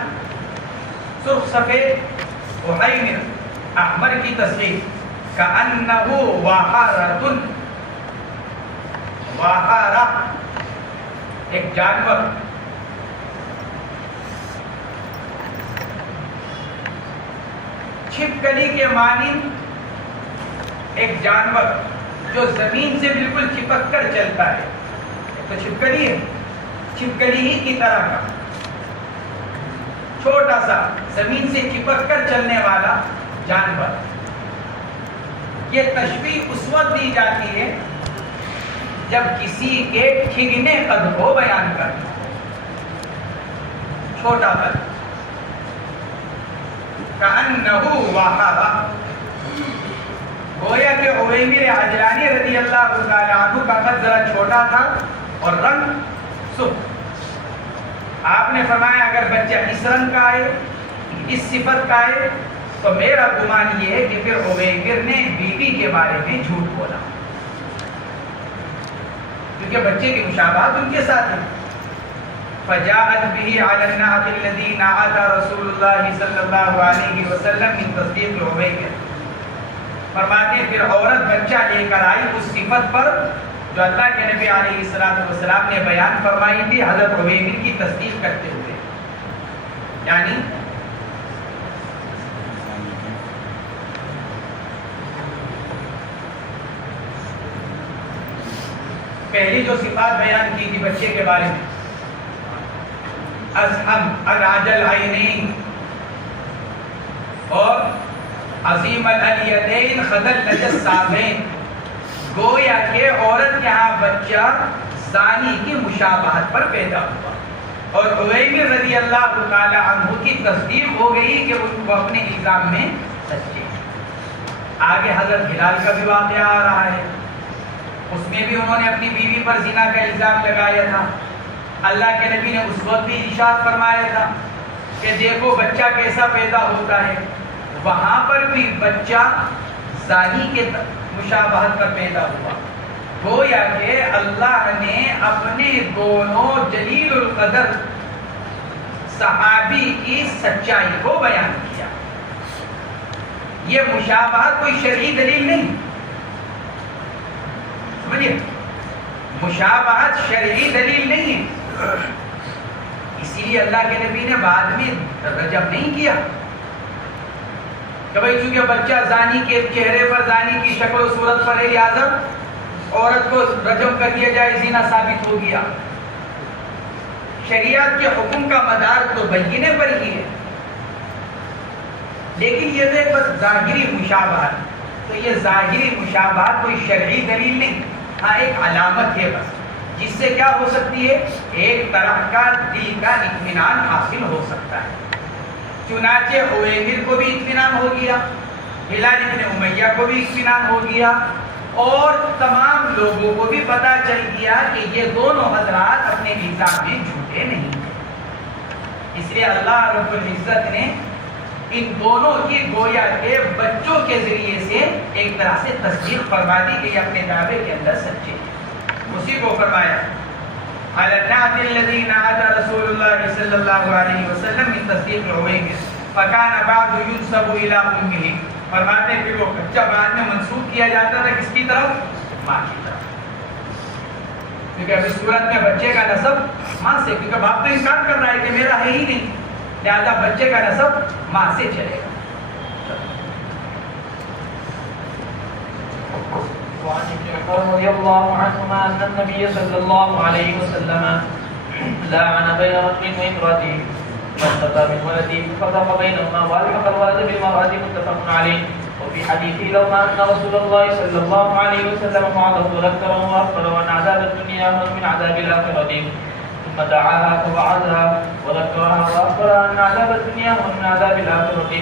سرخ سفید، رحیمر احمر کی تصدیق، كَأَنَّهُ وَحَارَةٌ، وَحَارَہ ایک جانور، چھپکلی کے معنی ایک جانور جو زمین سے بالکل چپک کر چلتا ہے، تو چھپکلی ہے، چھپکلی ہی کی طرح کا چھوٹا سا زمین سے چپک کر چلنے والا جانور. یہ تشبیہ اس وقت دی جاتی ہے جب کسی کے ٹھگنے قد کو بیان کرنا، چھوٹا قد. کأنہ وہب، گویا کہ عویمر عجلانی رضی اللہ تعالی عنہ کا قد ذرا چھوٹا تھا اور رنگ سرخ. آپ نے فرمایا اگر بچہ اس رنگ کا آئے، اس صفت کا آئے، تو میرا گمان یہ ہے کہ پھر عویمر نے بیوی کے بارے میں جھوٹ بولا، کیونکہ بچے کی مشابہت ان کے ساتھ ہے. فجاءت به على النعت الذي نعت رسول الله صلی اللہ علیہ وسلم من تصدیق عویمر. فرماتے ہیں پھر عورت بچہ لے کر آئی اس صفت پر جو اللہ کے نبی علیہ السلام نے بیان فرمائی تھی حضرت عویمر کی تصدیق کرتے ہوئے. یعنی پہلی جو صفات بیان کی تھی بچے کے بارے میں، ازہم اراج العینین اور عظیم الالیدین خدل الساقین، گویا کہ عورت کے ہاں بچہ زانی کی مشابہت پر پیدا ہوا اور عویمر رضی اللہ تعالی عنہ کی تصدیق ہو گئی کہ وہ اپنے الزام میں سچے. آگے حضرت ہلال کا بھی واقعہ آ رہا ہے، اس میں بھی انہوں نے اپنی بیوی پر زنا کا الزام لگایا تھا. اللہ کے نبی نے اس وقت بھی ارشاد فرمایا تھا کہ دیکھو بچہ کیسا پیدا ہوتا ہے. وہاں پر بھی بچہ زانی کے مشابہت پر پیدا ہوا. گویا کہ اللہ نے اپنے دونوں جلیل القدر صحابی کی سچائی کو بیان کیا. یہ مشابہت کوئی شرعی دلیل نہیں، سمجھے، مشابہت شرعی دلیل نہیں ہے. اسی لیے اللہ کے نبی نے بعد میں رجم نہیں کیا کہ بھائی چونکہ بچہ زانی کے چہرے پر، زانی کی شکل و صورت پر ہے، لہٰذا عورت کو رجم کر دیا جائے، زنا ثابت ہو گیا. شریعت کے حکم کا مدار تو بینہ پر ہی ہے، لیکن یہ تو ایک بس ظاہری مشابہت. تو یہ ظاہری مشابہت کوئی شرعی دلیل نہیں، ہاں ایک علامت ہے بس، جس سے کیا ہو سکتی ہے، ایک طرح کا دل کا اطمینان حاصل ہو سکتا ہے. چنانچہ عویمر کو بھی اطمینان ہو گیا، ہلال ابن امیہ کو بھی اطمینان ہو گیا، اور تمام لوگوں کو بھی پتہ چل گیا کہ یہ دونوں حضرات اپنے الزام میں جھوٹے نہیں. اس لیے اللہ رب العزت نے ان دونوں کی گویا کے بچوں کے ذریعے سے ایک طرح سے تصدیق فرما دی کہ یہ اپنے دعوے کے اندر سچے ہیں. اسی کو فرمایا علی النعت الذی نعت رسول اللہ صلی اللہ علیہ وسلم من تصدیق عویمر فکان بعد ینسب الی امہ. فرماتے ہیں کہ وہ بچہ بعد میں منسوب کیا جاتا تھا کس کی طرف؟ ماں کی طرف، کیونکہ اب اس صورت میں بچے کا نسب ماں سے، کیونکہ باپ تو انکار کر رہا ہے کہ میرا ہے ہی نہیں، لہذا بچے کا نسب ماں سے چلے گا. وعن ابن عمر رضي الله عنهما أن النبي صلى الله عليه وسلم لاعن بين رجل وامرأته فاستقى من ولده ففرق بينهما والحق الولد بالمرأة متفق عليه. وفي حديثه لولا أن رسول الله صلى الله عليه وسلم وعظه ذكره وأخبره عن عذاب الدنيا ومن عذاب الآخرة ثم دعاها فوعظها وذكرها وأخبرها عن عذاب الدنيا ومن عذاب الآخرة.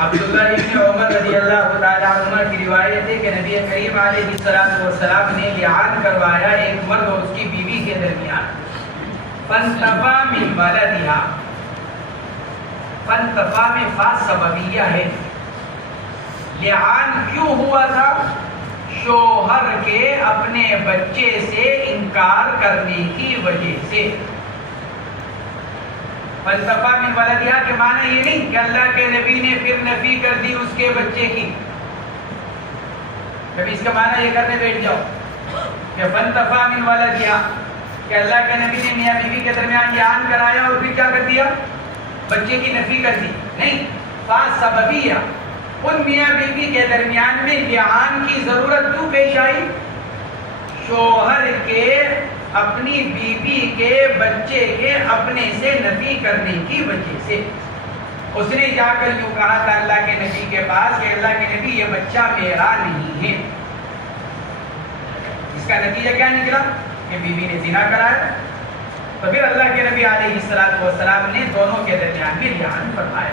عبداللہ ابن عمر رضی اللہ تعالی عنہ کی روایت ہے کہ نبی کریم علیہ السلام نے لعان کروایا ایک مرد اور اس کی بیوی کے درمیان. فانتفا من ولدها، فانتفا میں فا سببیہ ہے. لعان کیوں ہوا تھا؟ شوہر کے اپنے بچے سے انکار کرنے کی وجہ سے. فلسفہ من ولدہا کے معنی یہ نہیں کہ اللہ کے نبی نے پھر نفی کر دی اس کے بچے کی. کبھی اس کا معنی یہ کرنے بیٹھ جاؤ کہ فلسفہ من ولدہا کہ اللہ کے نبی نے میاں بیوی کے درمیان لعان کرایا اور پھر کیا کر دیا؟ بچے کی نفی کر دی. نہیں، فا سببیہ، ان میاں بیوی کے درمیان میں لعان کی ضرورت کیوں پیش آئی؟ شوہر کے اپنی بیوی کے بچے کے اپنے سے نفی کرنے کی وجہ سے. اس نے جا کر یوں کہا تھا اللہ کے نبی کے پاس کہ اللہ کے نبی یہ بچہ میرا نہیں ہے. اس کا نتیجہ کیا نکلا کہ بیوی نے زنا کرایا. تو پھر اللہ کے نبی علیہ السلام نے دونوں کے درمیان میں لعان فرمایا.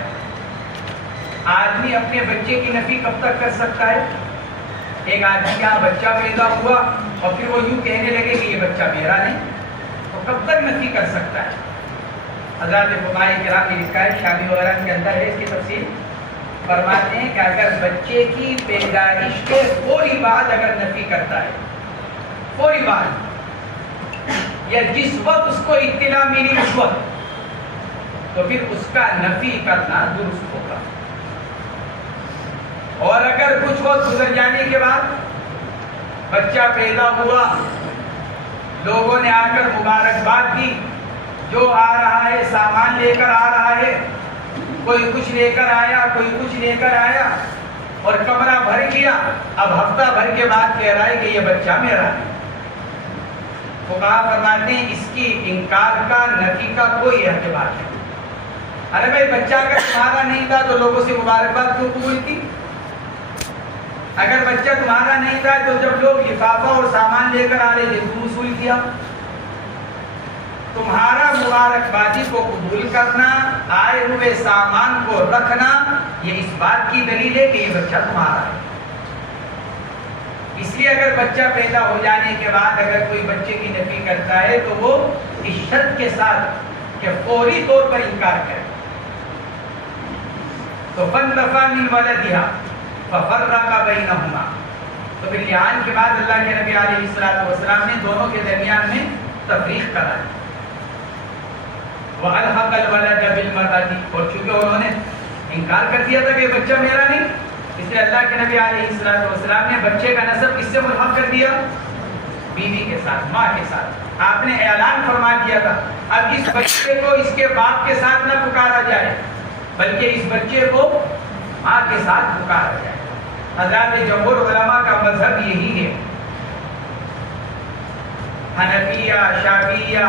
آدمی اپنے بچے کی نفی کب تک کر سکتا ہے؟ ایک آدمی کا بچہ پیدا ہوا اور پھر وہ یوں کہنے لگے کہ یہ بچہ میرا نہیں، تو کب تک نفی کر سکتا ہے؟ حضرات فقہاء کرام نے لکھا ہے، شادی وغیرہ کے اندر ہے اس کی تفصیل، فرماتے ہیں کہ اگر بچے کی پیدائش کے فوری بعد اگر نفی کرتا ہے، فوری بعد یا جس وقت اس کو اطلاع ملی اس وقت، تو پھر اس کا نفی کرنا درست ہوگا. اور اگر کچھ وقت گزر جانے کے بعد بچہ پیدا ہوا، لوگوں نے آ کر مبارکباد دی، جو آ رہا ہے سامان لے کر آ رہا ہے، کوئی کچھ لے کر آیا، کوئی کچھ لے کر آیا اور کمرہ بھر گیا، اب ہفتہ بھر کے بعد کہہ رہا ہے کہ یہ بچہ میرا ہے. فقہاء فرماتے ہیں اس کی انکار کا نفی کا کوئی اعتبار نہیں. ارے بھائی بچہ اگر تمہارا نہیں تھا تو لوگوں سے مبارکباد کیوں قبول کی؟ اگر بچہ تمہارا نہیں تھا تو جب لوگ لفافہ اور سامان لے کر آ رہے تھے تم وصول کیا؟ تمہارا مبارکبادی کو قبول کرنا، آئے ہوئے سامان کو رکھنا، یہ اس بات کی دلیل ہے کہ یہ بچہ تمہارا ہے. اس لیے اگر بچہ پیدا ہو جانے کے بعد اگر کوئی بچے کی نفی کرتا ہے تو وہ اس شرط کے ساتھ کہ فوری طور پر انکار کرے. تو فَانْتَفَىٰ مِنْ وَلَدِهَا فَفَرَّقَ بَيْنَهُمَا. تو پھر لعان کے بعد اللہ کے نبی علیہ السلام نے دونوں کے درمیان میں تفریق کرائی. وَأَلْحَقَ الْوَلَدَ بِالْمَرْأَةِ. اور چونکہ انہوں نے انکار کر دیا تھا کہ بچہ میرا نہیں، اس لیے اللہ کے نبی علیہ السلام نے بچے کا نسب کس سے ملحق کر دیا؟ بیوی کے ساتھ، ماں کے ساتھ. آپ نے اعلان فرما دیا تھا اب اس بچے کو اس کے باپ کے ساتھ نہ پکارا جائے بلکہ اس بچے کو ماں کے ساتھ پکارا جائے. حضرات جمہور علماء کا مذہب یہی ہے. حنفیہ، شافعیہ،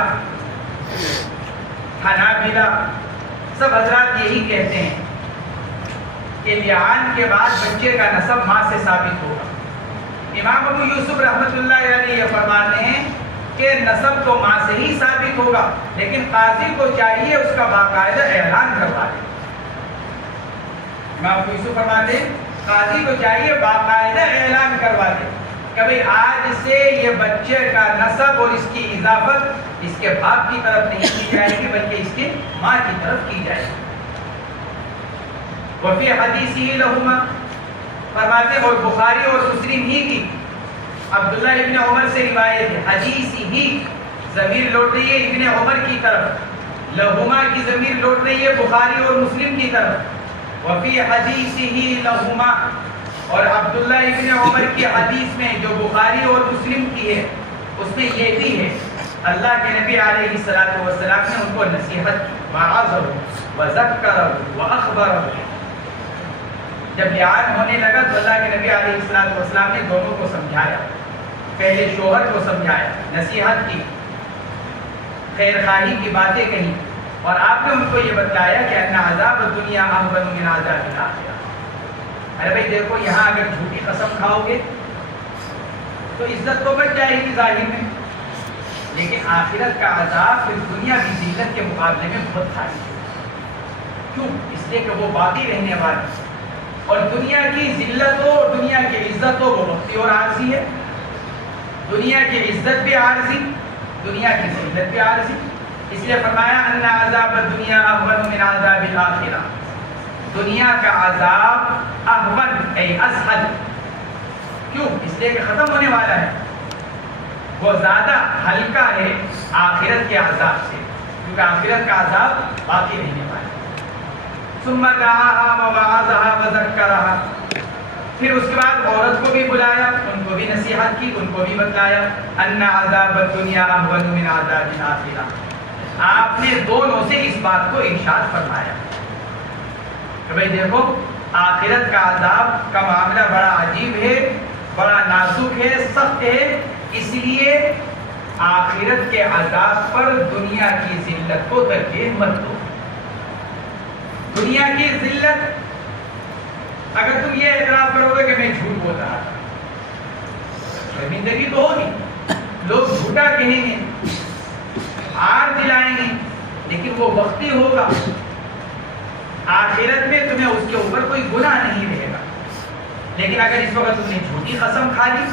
حنابلہ سب حضرات یہی کہتے ہیں کہ لعان کے بعد بچے کا نسب ماں سے ثابت ہوگا. امام ابو یوسف رحمۃ اللہ علیہ یہ فرماتے ہیں کہ نسب تو ماں سے ہی ثابت ہوگا لیکن قاضی کو چاہیے اس کا باقاعدہ اعلان کروا دے. امام ابو یوسف فرماتے ہیں قاضی کو چاہیے باقاعدہ اعلان کروا دے کہ بھئی آج سے یہ بچے کا نسب اور اس کی اضافت اس کے باپ کی طرف نہیں کی جائے گی بلکہ اس کی ماں کی طرف کی جائے گی. وفی حدیثی لہما فرماتے ہیں اور بخاری اور مسلم ہی کی عبداللہ ابن عمر سے روایت ہے. حدیثی ہی ضمیر لوٹ رہی ہے ابن عمر کی طرف، لہما کی ضمیر لوٹ رہی ہے بخاری اور مسلم کی طرف. وفی حدیثی لہما اور عبداللہ ابن عمر کی حدیث میں جو بخاری اور مسلم کی ہے اس میں یہ بھی ہے اللہ کے نبی علیہ السلام نے ان کو نصیحت کی، وعظہ وذکرہ واخبرہ. جب لعان ہونے لگا تو اللہ کے نبی علیہ السلام نے دونوں کو سمجھایا. پہلے شوہر کو سمجھایا، نصیحت کی، خیر خواہی کی باتیں کہیں اور آپ نے ان کو یہ بتلایا کہ ان عذاب الدنیا احون من عذاب الاخرہ. ارے بھائی دیکھو یہاں اگر جھوٹی قسم کھاؤ گے تو عزت تو بچ جائے گی ظاہر میں، لیکن آخرت کا عذاب پھر دنیا کی ذلت کے مقابلے میں بہت بھاری ہے. کیوں؟ اس لیے کہ وہ باقی رہنے والی اور دنیا کی ذلت ہو اور دنیا کی عزت ہو وہ وقتی اور عارضی ہے. دنیا کی عزت بھی عارضی، دنیا کی ذلت بھی عارضی. اس لیے فرمایا ان عذاب الدنیا احون من عذاب الاخرہ. دنیا کا عذاب احون ای اسهل. کیوں؟ اس لیے کہ ختم ہونے والا ہے، وہ زیادہ ہلکا ہے آخرت کے عذاب سے، کیونکہ آخرت کا عذاب باقی رہنے والا ہے. ثم دعاها ووعظها وذكرها. پھر اس کے بعد عورت کو بھی بلایا، ان کو بھی نصیحت کی، ان کو بھی بتلایا ان عذاب الدنیا احون من عذاب الاخرہ. آپ نے دونوں سے اس بات کو ارشاد فرمایا کہ بھئی دیکھو آخرت کا عذاب کا معاملہ بڑا عجیب ہے، بڑا نازک ہے، سخت ہے. اس لیے آخرت کے عذاب پر دنیا کی ذلت کو ترجیح مت دو. دنیا کی ذلت، اگر تم یہ اعتراف کرو گے کہ میں جھوٹ بول رہا تھا، شرمندگی تو ہوگی، لوگ جھوٹا کہیں گے، آر دلائیں گے، لیکن وہ وقتی ہوگا. آخرت میں تمہیں اس کے اوپر کوئی گناہ نہیں رہے گا. لیکن اگر اس وقت تم نے جھوٹی قسم کھا لی،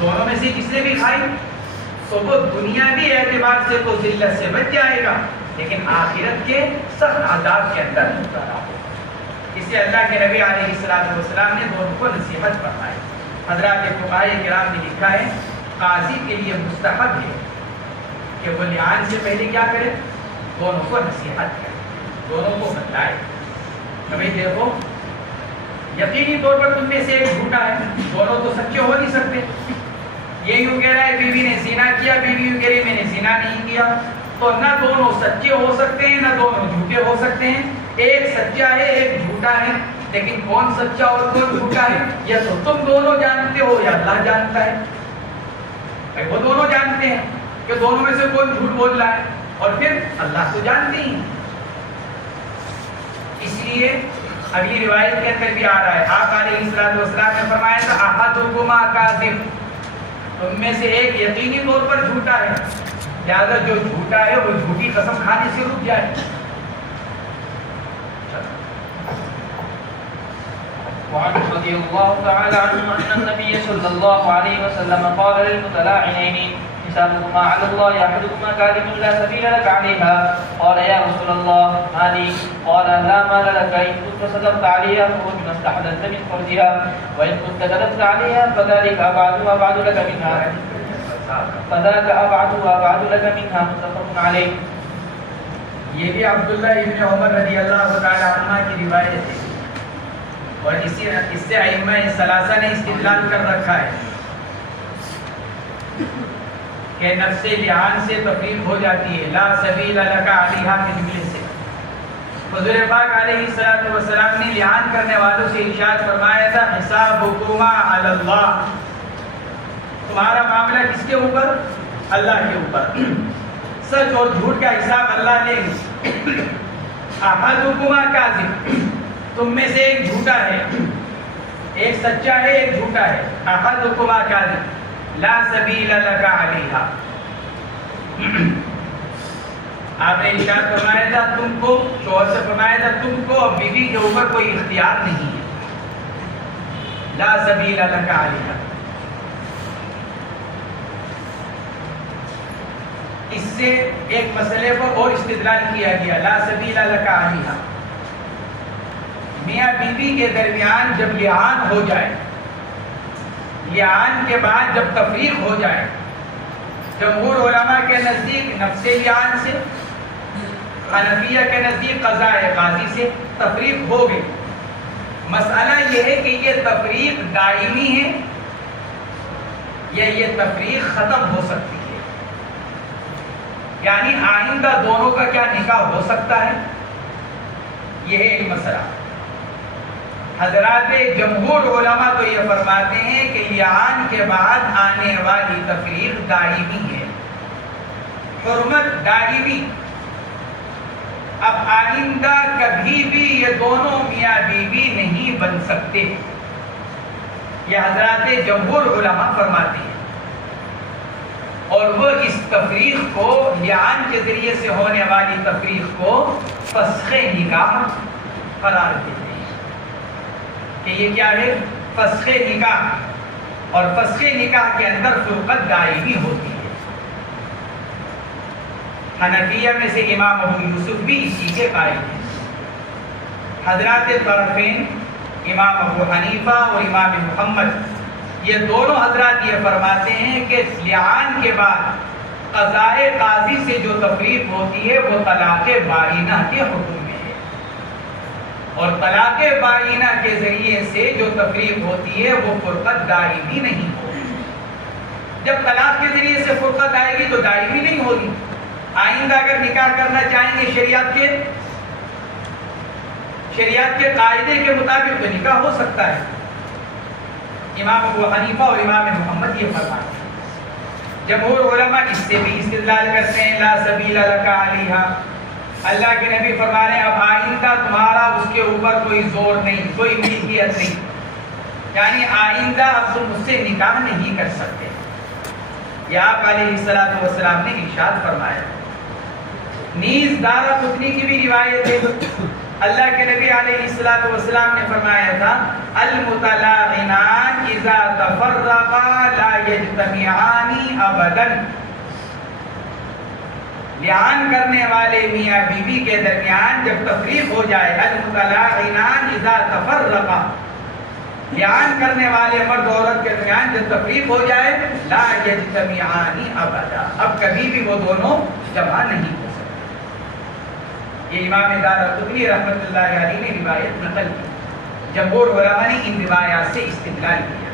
دونوں میں سے کس نے بھی کھائی، تو وہ دنیاوی اعتبار سے تو ذلت سے بچ جائے گا، لیکن آخرت کے سخت عذاب کے اندر مبتلا ہوگا. اس سے اللہ کے نبی علیہ السلام نے دونوں کو نصیحت فرمائی. حضرات فقہاء کرام نے لکھا ہے قاضی کے لیے مستحب ہے کہ وہ لعان سے پہلے کیا کرے، دونوں کو نصیحت کرے، دونوں کو بتلائے کہ بھائی دیکھو یقینی طور پر تم میں سے ایک جھوٹا ہے، دونوں تو سچے ہو نہیں سکتے. یہ یوں کہہ رہا ہے بیوی نے زنا کیا، بیوی یوں کہہ رہی میں نے زنا نہیں کیا، تو نہ دونوں سچے ہو سکتے ہیں نہ دونوں جھوٹے ہو سکتے ہیں. ایک سچا ہے ایک جھوٹا ہے، لیکن کون سچا اور کون جھوٹا ہے یہ تو تم دونوں جانتے ہو یا اللہ جانتا ہے. وہ دونوں جانتے ہیں کہ دونوں میں سے کون جھوٹ بول رہا ہے، اور پھر اللہ تو جانتے ہی. اس لیے اگلی روایت کے اندر بھی آ رہا ہے، آپ علیہ السلام نے فرمایا تھا احدکما کاذب، تم میں سے ایک یقینی طور پر جھوٹا ہے، لہذا جو جھوٹا ہے وہ جھوٹی قسم کھانے سے رک جائے. وعن رضي الله تعالى عنه أن النبي صلى الله عليه وسلم قال للمتلاعنين حسابكما على الله أحدكما كاذب لا سبيل لك عليها. قال يا رسول الله ما لي؟ قال لا مال لك، إن كنت صدقت عليها فهو بما استحللت من فرجها، وإن كنت كذبت عليها فذلك أبعد وأبعد لك منها، فذاك أبعد وأبعد لك منها. متفق عليه. یہ بھی عبداللہ ابن عمر رضی اللہ تعالی عنہ کی روایت ہے، اور اس سے ائمہ ثلاثہ نے استدلال کر رکھا ہے کہ نفس لعان سے تفریق ہو جاتی ہے. لا سبیل لک علیہا کے جملے سے حضور پاک علیہ السلام نے لعان کرنے والوں سے ارشاد فرمایا تھا حسابکما علی اللہ، تمہارا معاملہ کس کے اوپر؟ اللہ کے اوپر. سچ اور جھوٹ کا حساب اللہ لیں گے. احدکما کاذب، تم میں سے ایک جھوٹا ہے، ایک سچا ہے ایک جھوٹا ہے. احدکما کاذب لا سبیل لک علیہا، آپ نے ارشاد فرمایا تھا تم کو، شوہر سے فرمایا تھا تم کو بیوی کے اوپر کوئی اختیار نہیں ہے. لا سبیل لک علیہا. اس سے ایک مسئلے پر اور استدلال کیا گیا، لا سبیل لک علیہا. میاں بیوی کے درمیان جب لعان ہو جائے، لعان کے بعد جب تفریق ہو جائے، جمہور علماء کے نزدیک نفس لعان سے، حنفیہ کے نزدیک قضاء قاضی سے تفریق ہو گئی. مسئلہ یہ ہے کہ یہ تفریق دائمی ہے یا یہ تفریق ختم ہو سکتی ہے، یعنی آئندہ دونوں کا کیا نکاح ہو سکتا ہے، یہ ہے ایک مسئلہ. حضرات جمہور علماء تو یہ فرماتے ہیں کہ لعان کے بعد آنے والی تفریق دائمی ہے، حرمت دائمی. اب آئندہ کبھی بھی یہ دونوں میاں بیوی نہیں بن سکتے، یہ حضرات جمہور علماء فرماتے ہیں. اور وہ اس تفریق کو، لعان کے ذریعے سے ہونے والی تفریق کو فسخ نکاح قرار دیتے ہیں کہ یہ کیا ہے، فسخ نکاح. اور فسخ نکاح کے اندر فرقت دائمی ہوتی ہے. حنفیہ میں سے امام ابو یوسف بھی اسی کے قائل ہیں. حضرات طرفین امام ابو حنیفہ اور امام محمد یہ دونوں حضرات یہ فرماتے ہیں کہ لعان کے بعد قضاء قاضی سے جو تفریق ہوتی ہے وہ طلاق بائنہ کے حکم میں ہے، اور طلاق بائنہ کے ذریعے سے جو تفریق ہوتی ہے وہ فرقت دائمی نہیں ہوگی. جب طلاق کے ذریعے سے فرقت آئے گی تو دائمی نہیں ہوگی. آئندہ اگر نکاح کرنا چاہیں گے شریعت کے قاعدے کے مطابق تو نکاح ہو سکتا ہے. امام ابو حنیفہ اور امام محمد یہ فرماتے ہیں. جمہور علماء اس سے بھی استدلال کرتے ہیں لا سبیل لک علیہا، اللہ کے نبی فرما رہے ہیں اب آئندہ تمہارا اس کے اوپر کوئی زور نہیں، کوئی ملکیت نہیں، یعنی آئندہ اب تم اس سے نکاح نہیں کر سکتے۔ یہ آپ علیہ السلام نے ارشاد فرمایا۔ نیز دارقطنی کی بھی روایت ہے، اللہ کے نبی علیہ السلام نے فرمایا تھا المتلاعنان اذا تفرقا لا یجتمعان ابدا، لعان کرنے والے میاں بیوی کے درمیان جب تفریق ہو جائے، المتلاعنان اذا تفرقا، لعان کرنے والے مرد عورت کے درمیان جب تفریق ہو جائے، لا یجتمعان ابدا، اب کبھی بھی وہ دونوں جمع نہیں ہو سکتے۔ یہ امام دارقطنی رحمۃ اللہ علیہ نے روایت نقل کی۔ جمہور علماء نے ان روایات سے استدلال کیا۔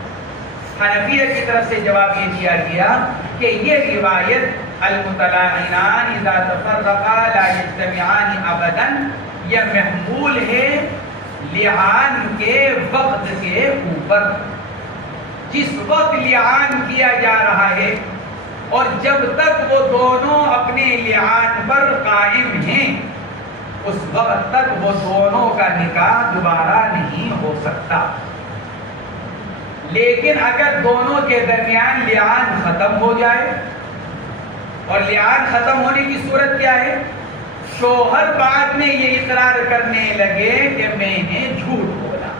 حنفیہ کی طرف سے جواب یہ دیا گیا کہ یہ روایت المتلاعنان اذا تفرقا لا یجتمعان ابدا یہ محمول ہے لعان کے وقت کے اوپر، جس وقت لعان کیا جا رہا ہے اور جب تک وہ دونوں اپنے لعان پر قائم ہیں اس وقت تک وہ دونوں کا نکاح دوبارہ نہیں ہو سکتا۔ لیکن اگر دونوں کے درمیان لعان ختم ہو جائے، اور لعان ختم ہونے کی صورت کیا ہے؟ شوہر بعد میں یہ اقرار کرنے لگے کہ میں نے جھوٹ بولا،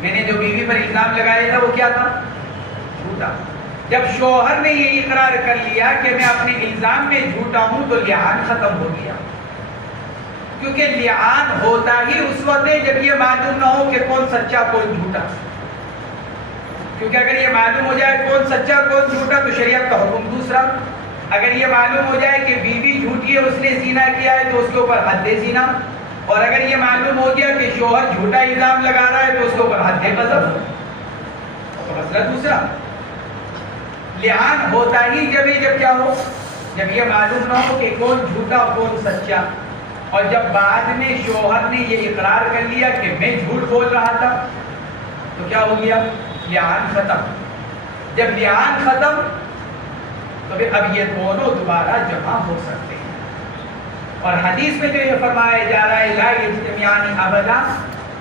میں نے جو بیوی پر الزام لگایا تھا وہ کیا تھا؟ جھوٹا۔ جب شوہر نے یہ اقرار کر لیا کہ میں اپنے الزام میں جھوٹا ہوں تو لعان ختم ہو گیا، کیونکہ لعان ہوتا ہی اس وقت ہے جب یہ معلوم نہ ہو کہ کون سچا کون جھوٹا، کیونکہ اگر یہ معلوم ہو جائے کون سچا کون جھوٹا تو شریعت کا حکم دوسرا، اگر یہ معلوم ہو جائے کہ بیوی جھوٹی ہے اس نے زنا کیا ہے تو اس کے اوپر حد زنا، اور اگر یہ معلوم ہو گیا کہ شوہر جھوٹا الزام لگا رہا ہے تو اس کے اوپر حد قذف، تو مسئلہ دوسرا۔ لعان ہوتا ہی جب کیا ہو؟ جب یہ معلوم نہ ہو کہ کون جھوٹا کون سچا، اور جب بعد میں شوہر نے یہ اقرار کر لیا کہ میں جھوٹ بول رہا تھا تو کیا ہو گیا؟ لعان ختم۔ جب لعان ختم تو پھر اب یہ دونوں دوبارہ جمع ہو سکتے ہیں۔ اور حدیث میں جو یہ فرمایا جا رہا ہے لا یجتمعان ابدا،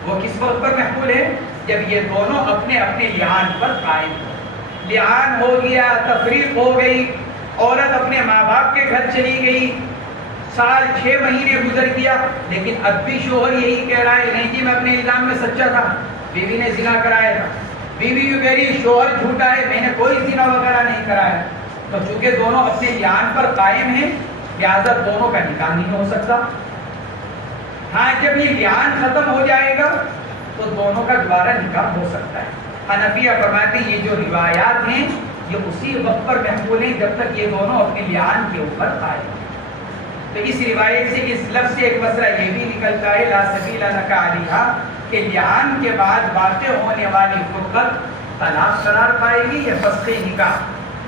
وہ کس وقت پر محمول ہے؟ جب یہ دونوں اپنے اپنے لعان پر قائم ہو۔ لعان ہو گیا، تفریق ہو گئی، عورت اپنے ماں باپ کے گھر چلی گئی، سال 6 مہینے گزر گیا، لیکن اب بھی شوہر یہی کہہ رہا ہے نہیں جی میں اپنے الزام میں سچا تھا، بیوی نے زنا کرایا تھا، بیوی یوں کہہ رہی شوہر جھوٹا ہے میں نے کوئی زنا وغیرہ نہیں کرایا، تو چونکہ دونوں اپنے لعان پر قائم ہیں لہذا دونوں کا نکاح نہیں ہو سکتا۔ ہاں جب یہ لعان ختم ہو جائے گا تو دونوں کا دوبارہ نکاح ہو سکتا ہے۔ حنفیہ فرماتے ہیں یہ جو روایات ہیں یہ اسی وقت پر محمول ہیں جب تک یہ دونوں اپنے لعان کے اوپر قائم ہیں۔ تو اس روایت سے اس لفظ سے ایک مسئلہ یہ بھی نکلتا ہے لا سبیل لک علیہا کہ لعان کے بعد واقع ہونے والی فرقت طلاق قرار پائے گی یا فسخ نکاح؟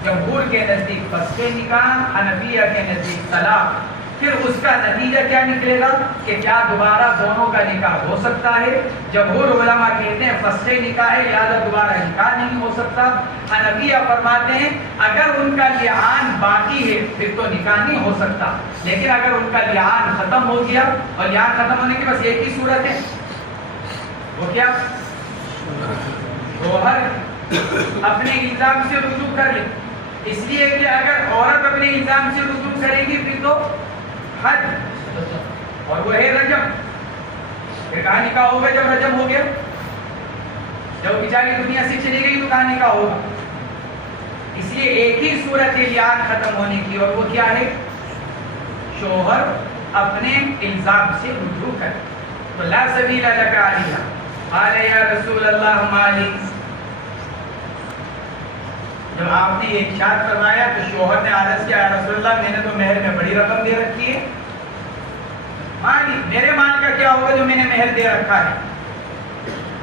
جمہور کے نزدیک فسخ نکاح، حنفیہ کے نزدیک طلاق۔ پھر اس کا نتیجہ کیا نکلے گا کہ کیا دوبارہ دونوں کا نکاح ہو سکتا ہے؟ جمہور علماء کہتے ہیں فسخ نکاح ہے لہذا دوبارہ نکاح نہیں ہو سکتا۔ حنفیہ فرماتے ہیں اگر ان کا لعان باقی ہے پھر تو نکاح نہیں ہو سکتا، لیکن اگر ان کا لعان ختم ہو گیا، اور لعان ختم ہونے کی بس ایک ہی صورت ہے، وہ کیا؟ شوہر اپنے الزام سے رجوع کر لے، اس لیے کہ اگر عورت اپنے الزام سے رجوع کرے گی پھر تو حد، اور وہ ہے رجم۔ پھر کہاں نکاح ہوگا جب رجم ہو گیا؟ جب بیچاری دنیا سے چلی گئی تو کہاں نکاح ہوگا؟ اس لیے ایک ہی صورت ہے لعان ختم ہونے کی، اور وہ کیا ہے؟ شوہر اپنے الزام سے رجوع کرے۔ تو لا سبیل لک علیہا قال یا رسول اللہ مالی، جب آپ نے یہ ارشاد فرمایا تو شوہر نے عرض کیا یا رسول اللہ میں نے تو مہر میں بڑی رقم دے رکھی ہے، مالی میرے مال کا کیا ہوگا جو میں نے مہر دے رکھا ہے؟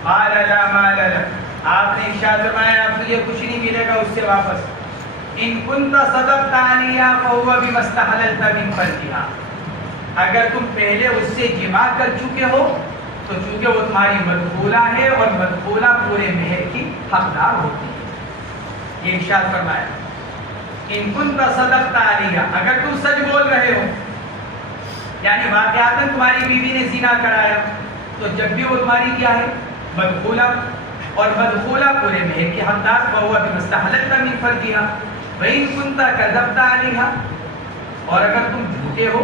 قال لا مال لک، آپ نے ارشاد فرمایا اب تجھے کچھ نہیں ملے گا اس سے واپس۔ ان کنت صدقت علیہا فہو بما استحللت من فرجہا، اگر تم پہلے اس سے جماع کر چکے ہو تو چونکہ وہ تمہاری مدخولہ ہے اور مدخولہ پورے مہر کی حقدار ہوتی ہے، یہ ارشاد فرمایا ان کنت صدقت علیہ، اگر تم سچ بول رہے ہو، یعنی واقعاتاً تمہاری بیوی نے زنا کرایا تو جب بھی وہ تمہاری کیا ہے مدخولہ، اور مدخولہ پورے مہر کی حقدار، فہو بمستحلت من فرجها وان کنت کذبت علیہ، اور اگر تم جھوٹے ہو،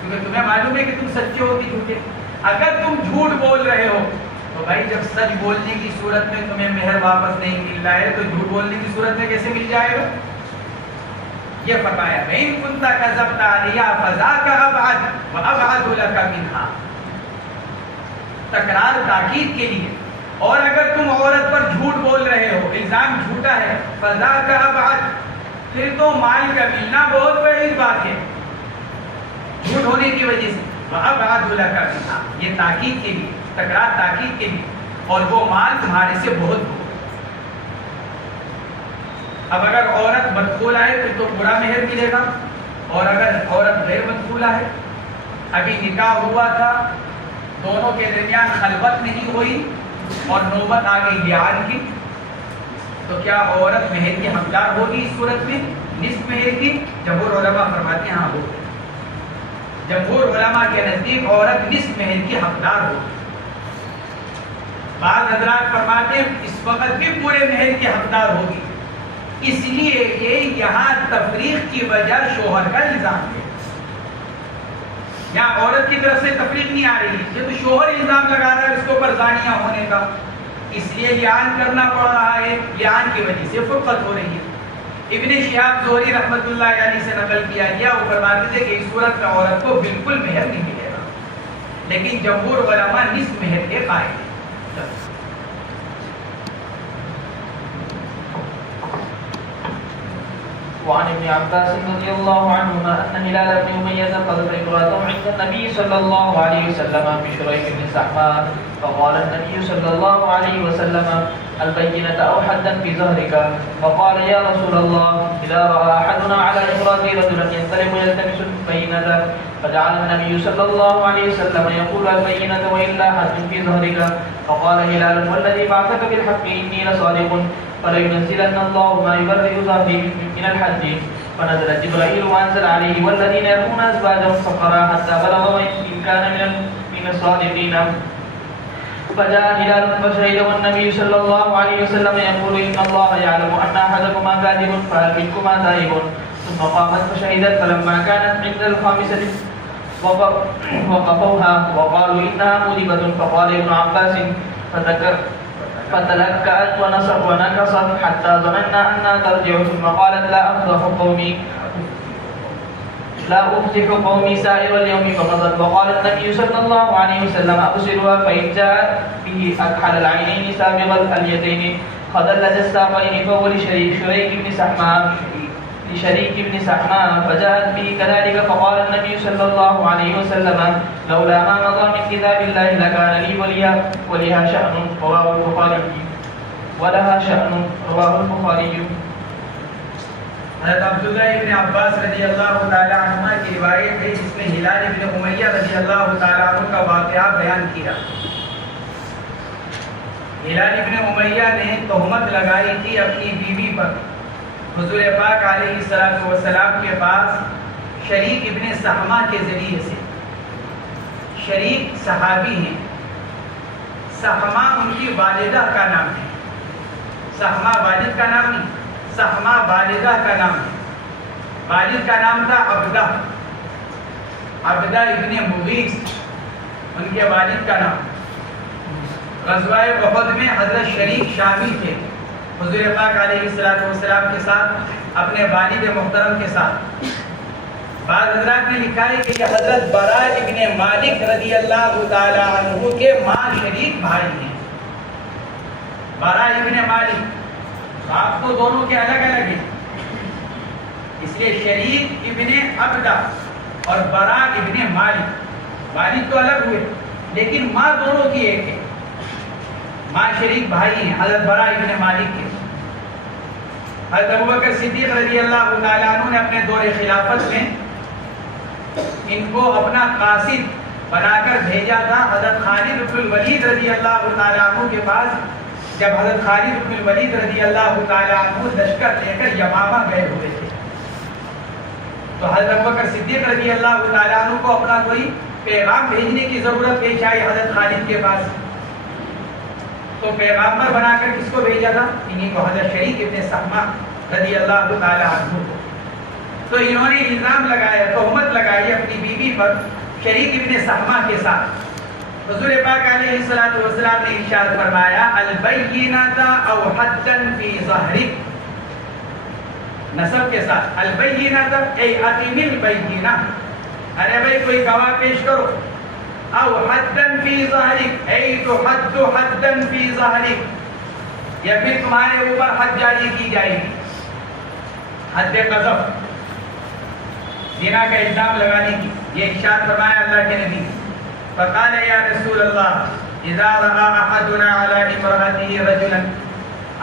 کیونکہ تمہیں معلوم ہے کہ تم سچے ہو کہ جھوٹے، اگر تم جھوٹ بول رہے ہو تو بھائی جب سچ بولنے کی صورت میں تمہیں مہر واپس نہیں مل رہا ہے تو جھوٹ بولنے کی صورت میں کیسے مل جائے گا؟ یہ فرمایا وَإِن كُنْتَ كَذَبْتَ عَلَيْهَا فَذَاكَ أَبْعَدُ وَأَبْعَدُ لَكَ مِنْهَا، تکرار تاکید کے لیے، اور اگر تم عورت پر جھوٹ بول رہے ہو، الزام جھوٹا ہے، فَذَاكَ أَبْعَدُ، پھر تو مال کا ملنا بہت بڑی بات ہے جھوٹ ہونے کی وجہ سے، وَأَبْعَدُ لَكَ مِنْهَا، یہ تاکید کے لیے، تکرار تاکید کے لیے، اور وہ مال تمہارے سے بہت دور۔ اب اگر عورت مدخولہ ہے پھر تو برا مہر ملے گا، اور اگر عورت غیر مدخولہ ہے، ابھی نکاح ہوا تھا، دونوں کے درمیان خلوت نہیں ہوئی اور نوبت آ گئی لیان کی، تو کیا عورت مہر کی حقدار ہوگی اس صورت میں نصف مہر کی؟ جمہور علماء فرماتے ہیں ہاں ہوگی، جمہور علماء کے نزدیک عورت نصف مہر کی حقدار ہوگی۔ بعض حضرات فرماتے ہیں اس وقت بھی پورے مہر کی حقدار ہوگی، اس لیے کہ یہاں تفریق کی وجہ شوہر کا الزام ہے، یہاں عورت کی طرف سے تفریق نہیں آ رہی، یہ تو شوہر الزام لگا رہا ہے اس کے اوپر زانیہ ہونے کا، اس لیے لیان کرنا پڑ رہا ہے، لیان کی وجہ سے فرقت ہو رہی ہے۔ ابن شہاب زہری رحمۃ اللہ علیہ سے نقل کیا گیا، وہ فرماتے تھے کہ اس صورت میں عورت کو بالکل مہر نہیں ملے گا، لیکن جمہور علماء نصف مہر کے قائل ہیں۔ وعن ابن عباس رضي الله عنهما أن هلال بن أمية قذف امرأته عند النبي صلى الله عليه وسلم بشريك بن سحماء، فقال النبي صلى الله عليه وسلم البينة أو حدا في ظهرك، فقال يا رسول الله إذا رأى أحدنا على امرأته رجلا ينطلق يلتمس البينة، فجعل النبي صلى الله عليه وسلم يقول البينة وإلا حد في ظهرك، فقال هلال والذي بعثك بالحق إني لصادق فلينزلن الله ما يبرئ ظهري من الحج، فنزل جبرائيل وأنزل عليه والذين يرمون أزواجهم فقرا حتى بلغ إن كان من الصادقين، فجاء هلال فشهده النبي صلى الله عليه وسلم يقول إن الله يعلم أن أحدكما كاذب فهل منكما تائب، ثم قامت فشهدت، فلما كانت عند الخامسة وقفوها وقالوا إنها موجبة، فقال ابن عباس فتلكأت ونكصت حتى ظننا أنها ترجع، ثم قالت لا أفضح قومي سائر اليوم، فمضت، وقال النبي صلى الله عليه وسلم أبصرها فإن جاء به أكحل العينين سابغ اليدين خدلت الساقين، فهو لشريك بن سحماء، فجاءت به كذلك، فقال النبي صلى الله عليه وسلم لولا ما مضى من كتاب الله لكان لي ولها شأن رواه البخاري۔ حضرت عبداللہ ابن عباس رضی اللہ تعالی عنہ کی روایت ہے جس میں ہلال ابن امیہ رضی اللہ تعالی عنہ کا واقعہ بیان کیا۔ ہلال ابن امیہ نے تہمت لگائی تھی اپنی بیوی پر، حضور پاک علیہ السلام کے پاس شریک ابن سحمہ کے ذریعے سے۔ شریک صحابی ہیں، سحمہ ان کی والدہ کا نام ہے، سحمہ والد کا نام نہیں، سحمہ والدہ کا نام ہے، والد کا نام تھا عبدہ ابن مغیث، ان کے والد کا نام۔ غزوہ احد میں حضرت شریک شامل تھے حضور پاک علیہ السلام کے ساتھ، اپنے والد محترم کے ساتھ۔ بعض حضرات نے لکھا ہے کہ یہ حضرت برا ابن مالک رضی اللہ تعالی عنہ کے ماں شریک بھائی ہیں۔ برا ابن مالک، باپ تو دونوں کے الگ الگ ہیں، اس لیے شریک ابن عبدہ اور برا ابن مالک، والد تو الگ ہوئے لیکن ماں دونوں کی ایک ہے، ماں شریک بھائی ہیں حضرت برا ابن مالک کے۔ حضرت ابوبکر صدیق رضی اللہ تعالی عنہ نے اپنے دور خلافت میں ان کو اپنا قاصد بنا کر بھیجا تھا حضرت خالد بن الولید رضی اللہ تعالی عنہ کے پاس، جب حضرت خالد بن الولید رضی اللہ تعالیٰ عنہ لشکر لے کر یمامہ گئے ہوئے تھے تو حضرت ابوبکر صدیق رضی اللہ تعالیٰ عنہ کو اپنا کوئی پیغام بھیجنے کی ضرورت پیش آئی حضرت خالد کے پاس. تو پیغامبر بنا کر کس کو بھیجا تھا؟ انہیں کو حضرت شریک ابن سہمہ رضی اللہ تعالیٰ عنہ کو. تو انہوں نے الزام لگایا، تہمت لگائی اپنی بیوی پر شریک ابن سہمہ کے ساتھ. حضور پاک علیہ الصلوۃ والسلام نے ارشاد فرمایا البینۃ او حدا فی ظہرک، نسب کے ساتھ البینۃ ای اقیم البینہ، ارے بھائی کوئی گواہ پیش کرو، او حدا فی ظہرک ای تحد حدا فی ظہرک، یا پھر تمہارے اوپر حد جاری کی جائے گی، حد قذف، زنا کا الزام لگانے کی. یہ ارشاد فرمایا اللہ کے نبی. فقال یا رسول اللہ اذا رأى احدنا على امرأته رجلا،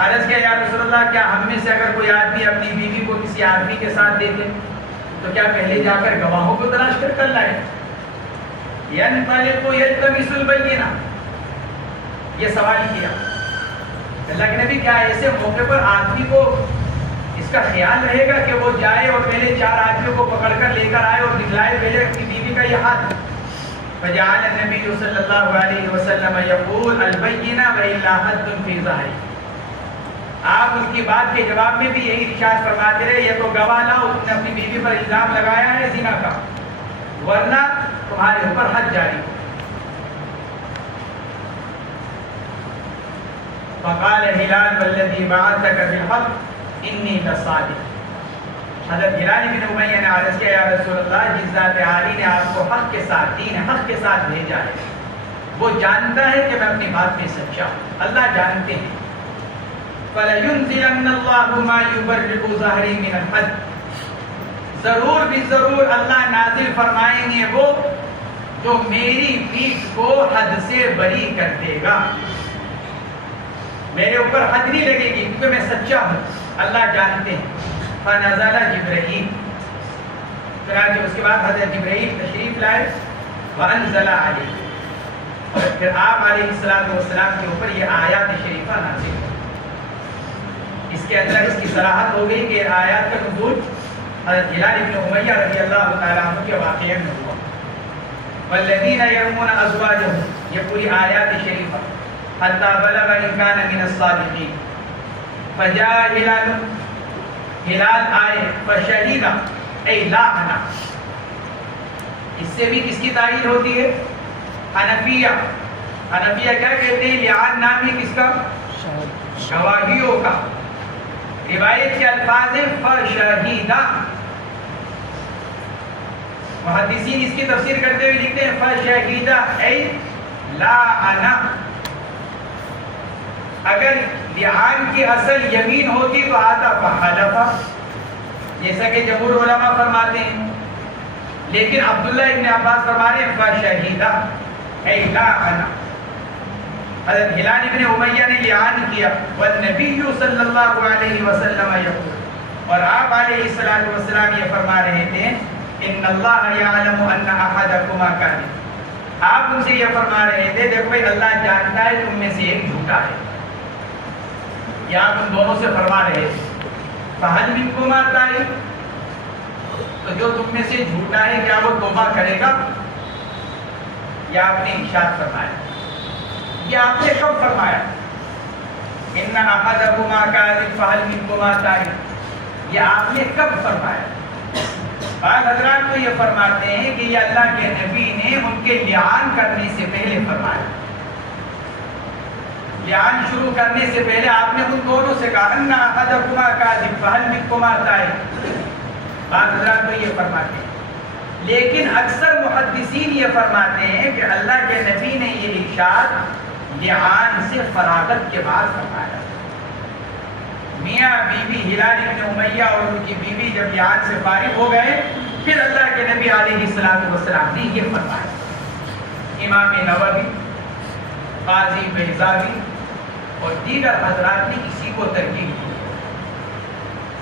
عرض کیا یا رسول اللہ کیا ہم میں سے اگر کوئی آدمی اپنی بیوی کو کسی آدمی کے ساتھ دیکھے تو کیا پہلے جا کر گواہوں کو تلاش کر لائے؟ ينطلق يلتمس البینہ، یہ سوال کیا اللہ کے نبی، کیا ایسے موقع پر آدمی کو اس کا خیال رہے گا کہ وہ جائے اور پہلے 4 آدمیوں کو پکڑ کر لے کر آئے اور دکھلائے پہلے اپنی بیوی کا یہ ہاتھ؟ فجعل النبی صلی اللہ علیہ وسلم یقول البینہ والا حد فی ظہر. آپ اس کی بات کے جواب میں بھی یہی ارشاد فرماتے رہے یہ تو گواہ لاؤ، تم نے اپنی بیوی پر الزام لگایا ہے زنا کا، ورنہ تمہارے اوپر حد جاری ہو. فقال ہلال والذی بعثک بالحق انی لصادق. حضرت ہلال بن امیہ نے عرض کیا یا رسول اللہ جس ذات عالی نے آپ کو حق کے ساتھ دین حق کے ساتھ بھیجا ہے وہ جانتا ہے کہ میں اپنی بات میں سچا ہوں، اللہ جانتے ہیں. فَلَيُنْزِلَنَّ اللَّهُ مَا يُبَرِّئُ ظَهْرِي مِنَ الْحَدِّ، ضرور بھی ضرور اللہ نازل فرمائیں گے وہ جو میری پیٹھ کو حد سے بری کر دے گا. میرے اوپر حد نہیں لگے گی کیونکہ میں سچا ہوں، اللہ جانتے ہیں. فنزل جبرائیل، چنانچہ اس کے بعد حضرت جبرائیل تشریف لائے. وانزل علیہ، اور پھر آپ علیہ السلام کے اوپر یہ آیات شریفہ نازل ہوئی. اس کے اندر اس کی صراحت ہو گئی کہ آیات کا نزول حضرت ہلال بن امیہ رضی اللہ تعالیٰ عنہ کے واقعے میں ہوا. والذین یرمون ازواجہم، یہ پوری آیات شریفہ حتی بلغ ان کان من الصادقین. فجاء ہلال، ہلال آئے، فشہیدہ ای لاعنا. اس سے بھی کس کی تعریف ہوتی ہے؟ حنفیہ. حنفیہ کیا کہتے ہیں؟ لعان نام ہے کس کا؟ گواہیوں کا. روایت کے الفاظ ہیں فشہیدہ. محدثین اس کی تفسیر کرتے ہوئے لکھتے ہیں فشہیدہ ای لاعنا. اگر لعان کی اصل یمین ہوتی تو آتا فحلفا، جیسا کہ جمہور علماء فرماتے ہیں، لیکن عبداللہ ابن عباس فرماتے ہیں فشہیدہ ای لاعنا. حضرت ہلال ابن امیہ نے لعان کیا. والنبی صلی اللہ علیہ وسلم یقول، اور آپ علیہ السلام یہ فرما رہے تھے ان اللہ یعلم ان احدکما کاذب. آپ ان سے یہ فرما رہے تھے دیکھو بھائی اللہ جانتا ہے تم میں سے ایک جھوٹا ہے. یا آپ ان دونوں سے فرما رہے تھے فہل منکما تائب، تو جو تم میں سے جھوٹا ہے کیا وہ توبہ کرے گا؟ یا آپ نے ارشاد فرمایا. یہ آپ نے کب فرمایا؟ ان احدکما کاذب فہل منکما تائب، یہ آپ نے کب فرمایا؟ بعض حضرات تو یہ فرماتے ہیں کہ یہ اللہ کے نبی نے ان کے لعان کرنے سے پہلے فرمایا. لعان شروع کرنے سے پہلے آپ نے ان دونوں سے کہا ان احدکما کاذب فہل منکما تائب. بعض حضرات تو یہ فرماتے ہیں، لیکن اکثر محدثین یہ فرماتے ہیں کہ اللہ کے نبی نے یہ ارشاد لعان سے فراغت کے بعد فرمایا. میاں بیوی ہلال ابن امیہ اور ان کی بیوی جب لعان سے فارغ ہو گئے پھر اللہ کے نبی علیہ السلام نے یہ فرمایا. امام نووی، قاضی بہزاوی اور دیگر حضرات نے اسی کو ترکیب کی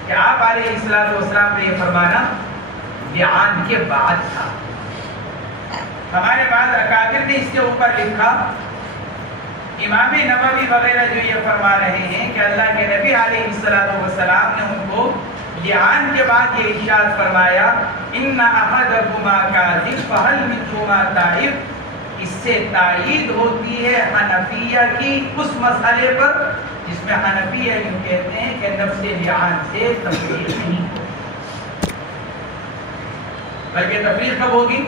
کہ آپ علیہ السلام نے یہ فرمانا لعان کے بعد تھا. ہمارے بعض اکابر نے اس کے اوپر لکھا امام نووی وغیرہ جو یہ فرما رہے ہیں کہ اللہ کے نبی علیہ السلام نے ان کو لعان کے بعد یہ ارشاد فرمایا ان احدکما کاذب فہل منکما تائب، اس سے تائید ہوتی ہے حنفیہ کی اس مسئلے پر جس میں حنفیہ یوں کہتے ہیں کہ نفس لعان سے تفریق نہیں ہوتی، بلکہ تفریق کب ہوگی؟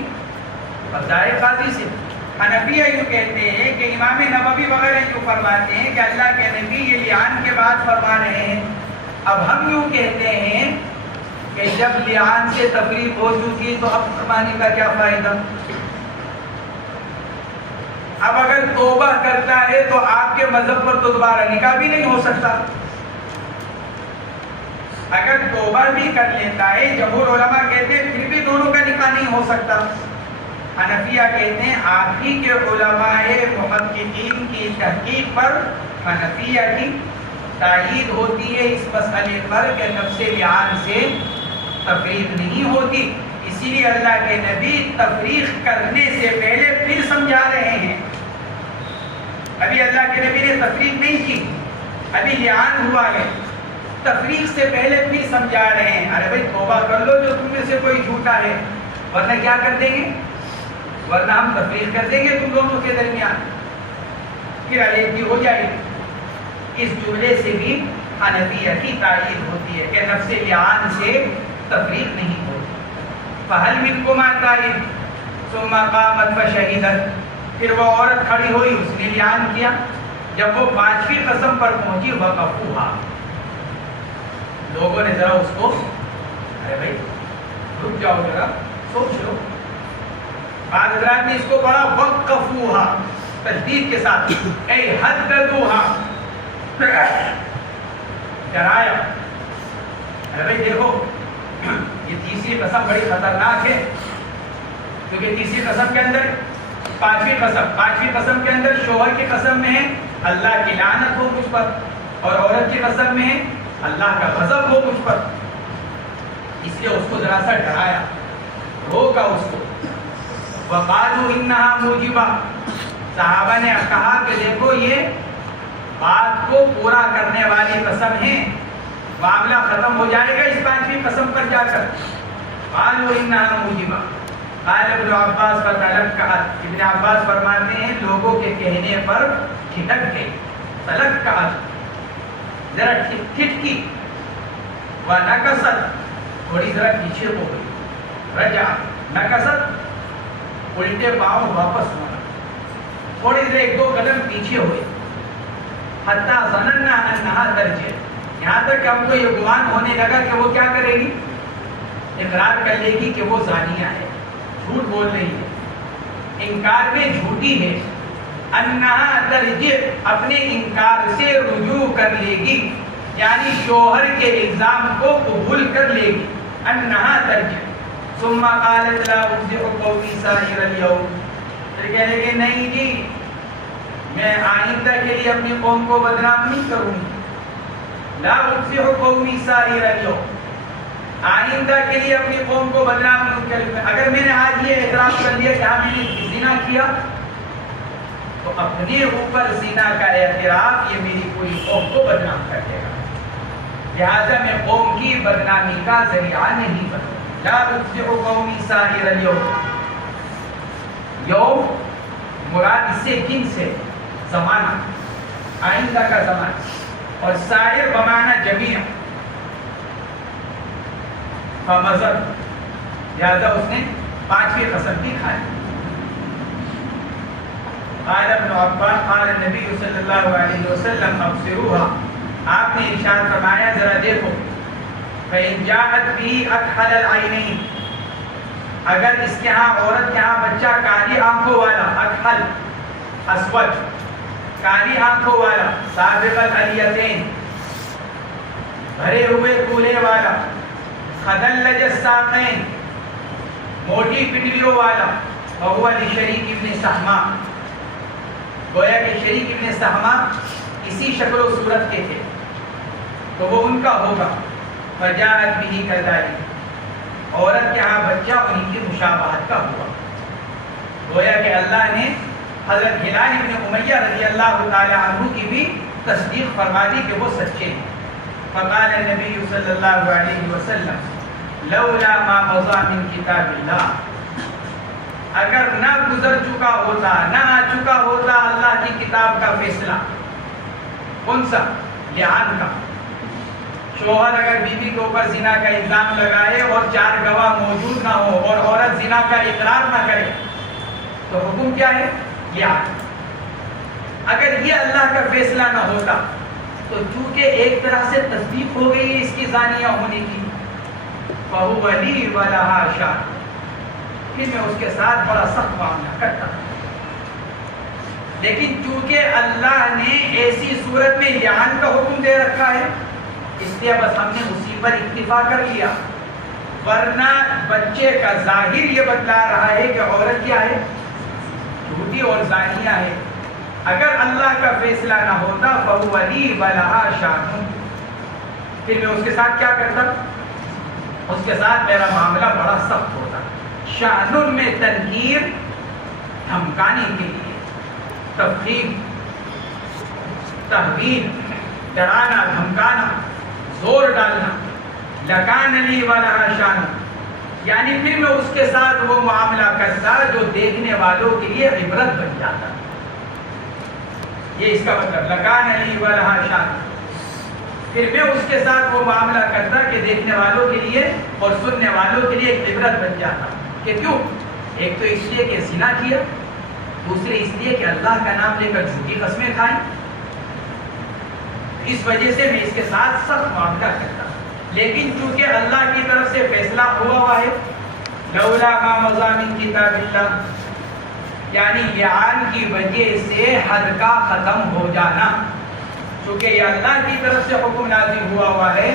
قضائے قاضی سے۔ حنفیہ یوں کہتے ہیں کہ امام نووی وغیرہ یوں فرماتے ہیں کہ اللہ کے نبی یہ لعان کے بعد فرما رہے ہیں، اب ہم یوں کہتے ہیں کہ جب لعان سے تفریق ہو چکی تو اب فرمانے کا کیا فائدہ؟ اب اگر توبہ کرتا ہے تو آپ کے مذہب پر تو دوبارہ نکاح بھی نہیں ہو سکتا، اگر توبہ بھی کر لیتا ہے جمہور علماء کہتے ہیں پھر بھی دونوں کا نکاح نہیں ہو سکتا۔ حنفیہ کہتے ہیں آپ ہی کے علماء محققین کی تحقیق پر حنفیہ کی تائید ہوتی ہے اس مسئلے پر کہ نفس لعان سے تفریق نہیں ہوتی، اسی لیے اللہ کے نبی تفریق کرنے سے پہلے پھر سمجھا رہے ہیں۔ ابھی اللہ کے نبی نے تفریق نہیں کی، ابھی لعان ہوا ہے، تفریق سے پہلے پھر سمجھا رہے ہیں ارے بھائی توبہ کر لو جو تم میں سے کوئی جھوٹا ہے، ورنہ کیا کر دیں گے؟ ورنہ ہم تفریق کر دیں گے تم دونوں کے درمیان، پھر علیحدگی ہو جائے گی۔ اس جملے سے بھی حنفیہ کی تائید ہوتی ہے کہ نفس لعان سے تفریق نہیں ہوتی۔ فہل منکما تائب ثم قامت فشہدت، پھر وہ عورت کھڑی ہوئی، اس نے لعان کیا، جب وہ 5ویں قسم پر پہنچی وقفوہا، لوگوں نے ذرا اس کو ارے بھائی رک جاؤ ذرا سوچ لو، بعض حضرات نے اس کو پڑھا وقفوہا تشدید کے ساتھ، اے حددوہا، ڈرایا۔ ارے بھائی دیکھو یہ تیسری قسم بڑی خطرناک ہے، کیونکہ تیسری قسم کے اندر 5ویں قسم کے اندر شوہر کی قسم میں ہے اللہ کی لعنت ہو مجھ پر، اور عورت کی قسم میں ہے اللہ کا غضب ہو مجھ پر، اس لیے اس کو ذرا سا ڈرایا، روکا اس کو۔ وقالوا انہا موجبہ، صحابہ نے کہا کہ دیکھو یہ بات کو پورا کرنے والی قسم ہے، معاملہ ختم ہو جائے گا اس 5ویں قسم پر جا کر۔ قالوا انہا موجبہ، قال ابن عباس فتلکعت، ابن عباس فرماتے ہیں لوگوں کے کہنے پر کھٹک گئی، تلکعت ذرا کھٹکی، ونکست تھوڑی ذرا پیچھے ہو گئی، رجع نکست الٹے پاؤں واپس ہونا، تھوڑی دیر 1-2 قدم پیچھے ہوئے، حتیٰ ظننا انہا ترجع، یہاں تک کہ ہم کو یہ گمان ہونے لگا کہ وہ کیا کرے گی، اقرار کر لے گی کہ وہ زانیہ ہے، جھوٹ بول رہی ہے، انکار میں جھوٹی ہے، انہا ترجع اپنے انکار سے رجوع کر لے گی، یعنی شوہر کے الزام کو قبول کر لے گی، انہا ترجع۔ ثم قالت لا افزع قومی سائر اليوم، پھر کہنے لگے نہیں جی میں آئندہ کے لیے اپنی قوم کو بدنام نہیں کروں گی، لا افزع قومی سائر اليوم، آئندہ کے لیے اپنی قوم کو بدنام نہیں کروں گی۔ اگر میں نے آج یہ اعتراف کر لیا کہ ہاں میں نے زنا کیا تو اپنے اوپر زنا کا اعتراف یہ میری پوری قوم کو بدنام کر دے گا، لہذا میں قوم کی بدنامی کا ذریعہ نہیں بنوں۔ لا افزع قومی سائر اليوم، یوم مراد اس سے جنس ہے، زمانہ، آئندہ کا زمانہ، اور سائر بمعنی جمیع، فمزد، لہذا اس نے 5ویں قسم کی کھائی۔ قال ابن عباس قال النبی صلی اللہ علیہ وسلم ابصروها، آپ نے ارشاد فرمایا ذرا دیکھو، فإن جاءت به أكحل العينين، اگر اس کے ہاں عورت کے ہاں بچہ کالی آنکھوں والا، اکحل اسود، کالی آنکھوں والا، سابق الیتین، بھرے ہوئے کولے والا، خدلج الساقین، موٹی پنڈلیوں والا، وہو لشریک ابن سہما، گویا کہ شریک ابن سہما اسی شکل و صورت کے تھے تو وہ ان کا ہوگا۔ فجاءت به كذلك، عورت کے ہاں بچہ انہی کی مشابہت کا ہوا، گویا کہ اللہ نے حضرت ہلال ابن امیہ رضی اللہ تعالی عنہ کی بھی تصدیق فرما دی کہ وہ سچے ہیں. فقال النبی صلی اللہ علیہ وسلم لولا ما مضى من کتاب اللہ، اگر نہ گزر چکا ہوتا، نہ آ چکا ہوتا اللہ کی کتاب کا فیصلہ. کون سا؟ لعان کا. شوہر اگر بیوی کے اوپر زنا کا الزام لگائے اور 4 گواہ موجود نہ ہو اور عورت زنا کا اقرار نہ کرے تو حکم کیا ہے؟ لعان. اگر یہ اللہ کا فیصلہ نہ ہوتا تو چونکہ ایک طرح سے تصدیق ہو گئی ہے اس کی زانیہ ہونے کی، فَهُوَ لِي وَلَهَا شَاهِدٌ، پھر میں اس کے ساتھ بڑا سخت معاملہ کرتا. لیکن چونکہ اللہ نے ایسی صورت میں لعان کا حکم دے رکھا ہے اس لیے بس ہم نے اسی پر اکتفا کر لیا، ورنہ بچے کا ظاہر یہ بتلا رہا ہے کہ عورت کیا ہے؟ جھوٹی اور زانیہ ہے. اگر اللہ کا فیصلہ نہ ہوتا فَهُوَ لِي وَلَهَا شَاهِدٌ، پھر میں اس کے ساتھ کیا کرتا؟ اس کے ساتھ میرا معاملہ بڑا سخت ہوتا. شأن میں تنکیر، دھمکانے کے لیے، تفخیم، تحویل، ڈرانا دھمکانا، زور ڈالنا. لکان لی ولہا شان، یعنی پھر میں اس کے ساتھ وہ معاملہ کرتا جو دیکھنے والوں کے لیے عبرت بن جاتا. یہ اس کا مطلب لکان لی ولہا شان، پھر میں اس کے ساتھ وہ معاملہ کرتا کہ دیکھنے والوں کے لیے اور سننے والوں کے لیے ایک عبرت بن جاتا. کہ کیوں؟ ایک تو اس لیے کہ زنا کیا، دوسرے اس لیے کہ اللہ کا نام لے کر جھوٹی قسمیں کھائیں. اس وجہ سے میں اس کے ساتھ سخت معاملہ کرتا. لیکن چونکہ اللہ کی طرف سے فیصلہ ہوا ہے لولا ما مضى من کتاب اللہ، یعنی لعان کی وجہ سے حد کا ختم ہو جانا، چونکہ یہ اللہ کی طرف سے حکم نازل ہوا ہے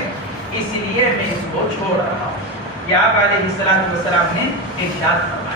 اس لیے میں اس کو چھوڑ رہا ہوں. یہ آپ علیہ السلام نے ارشاد فرمایا.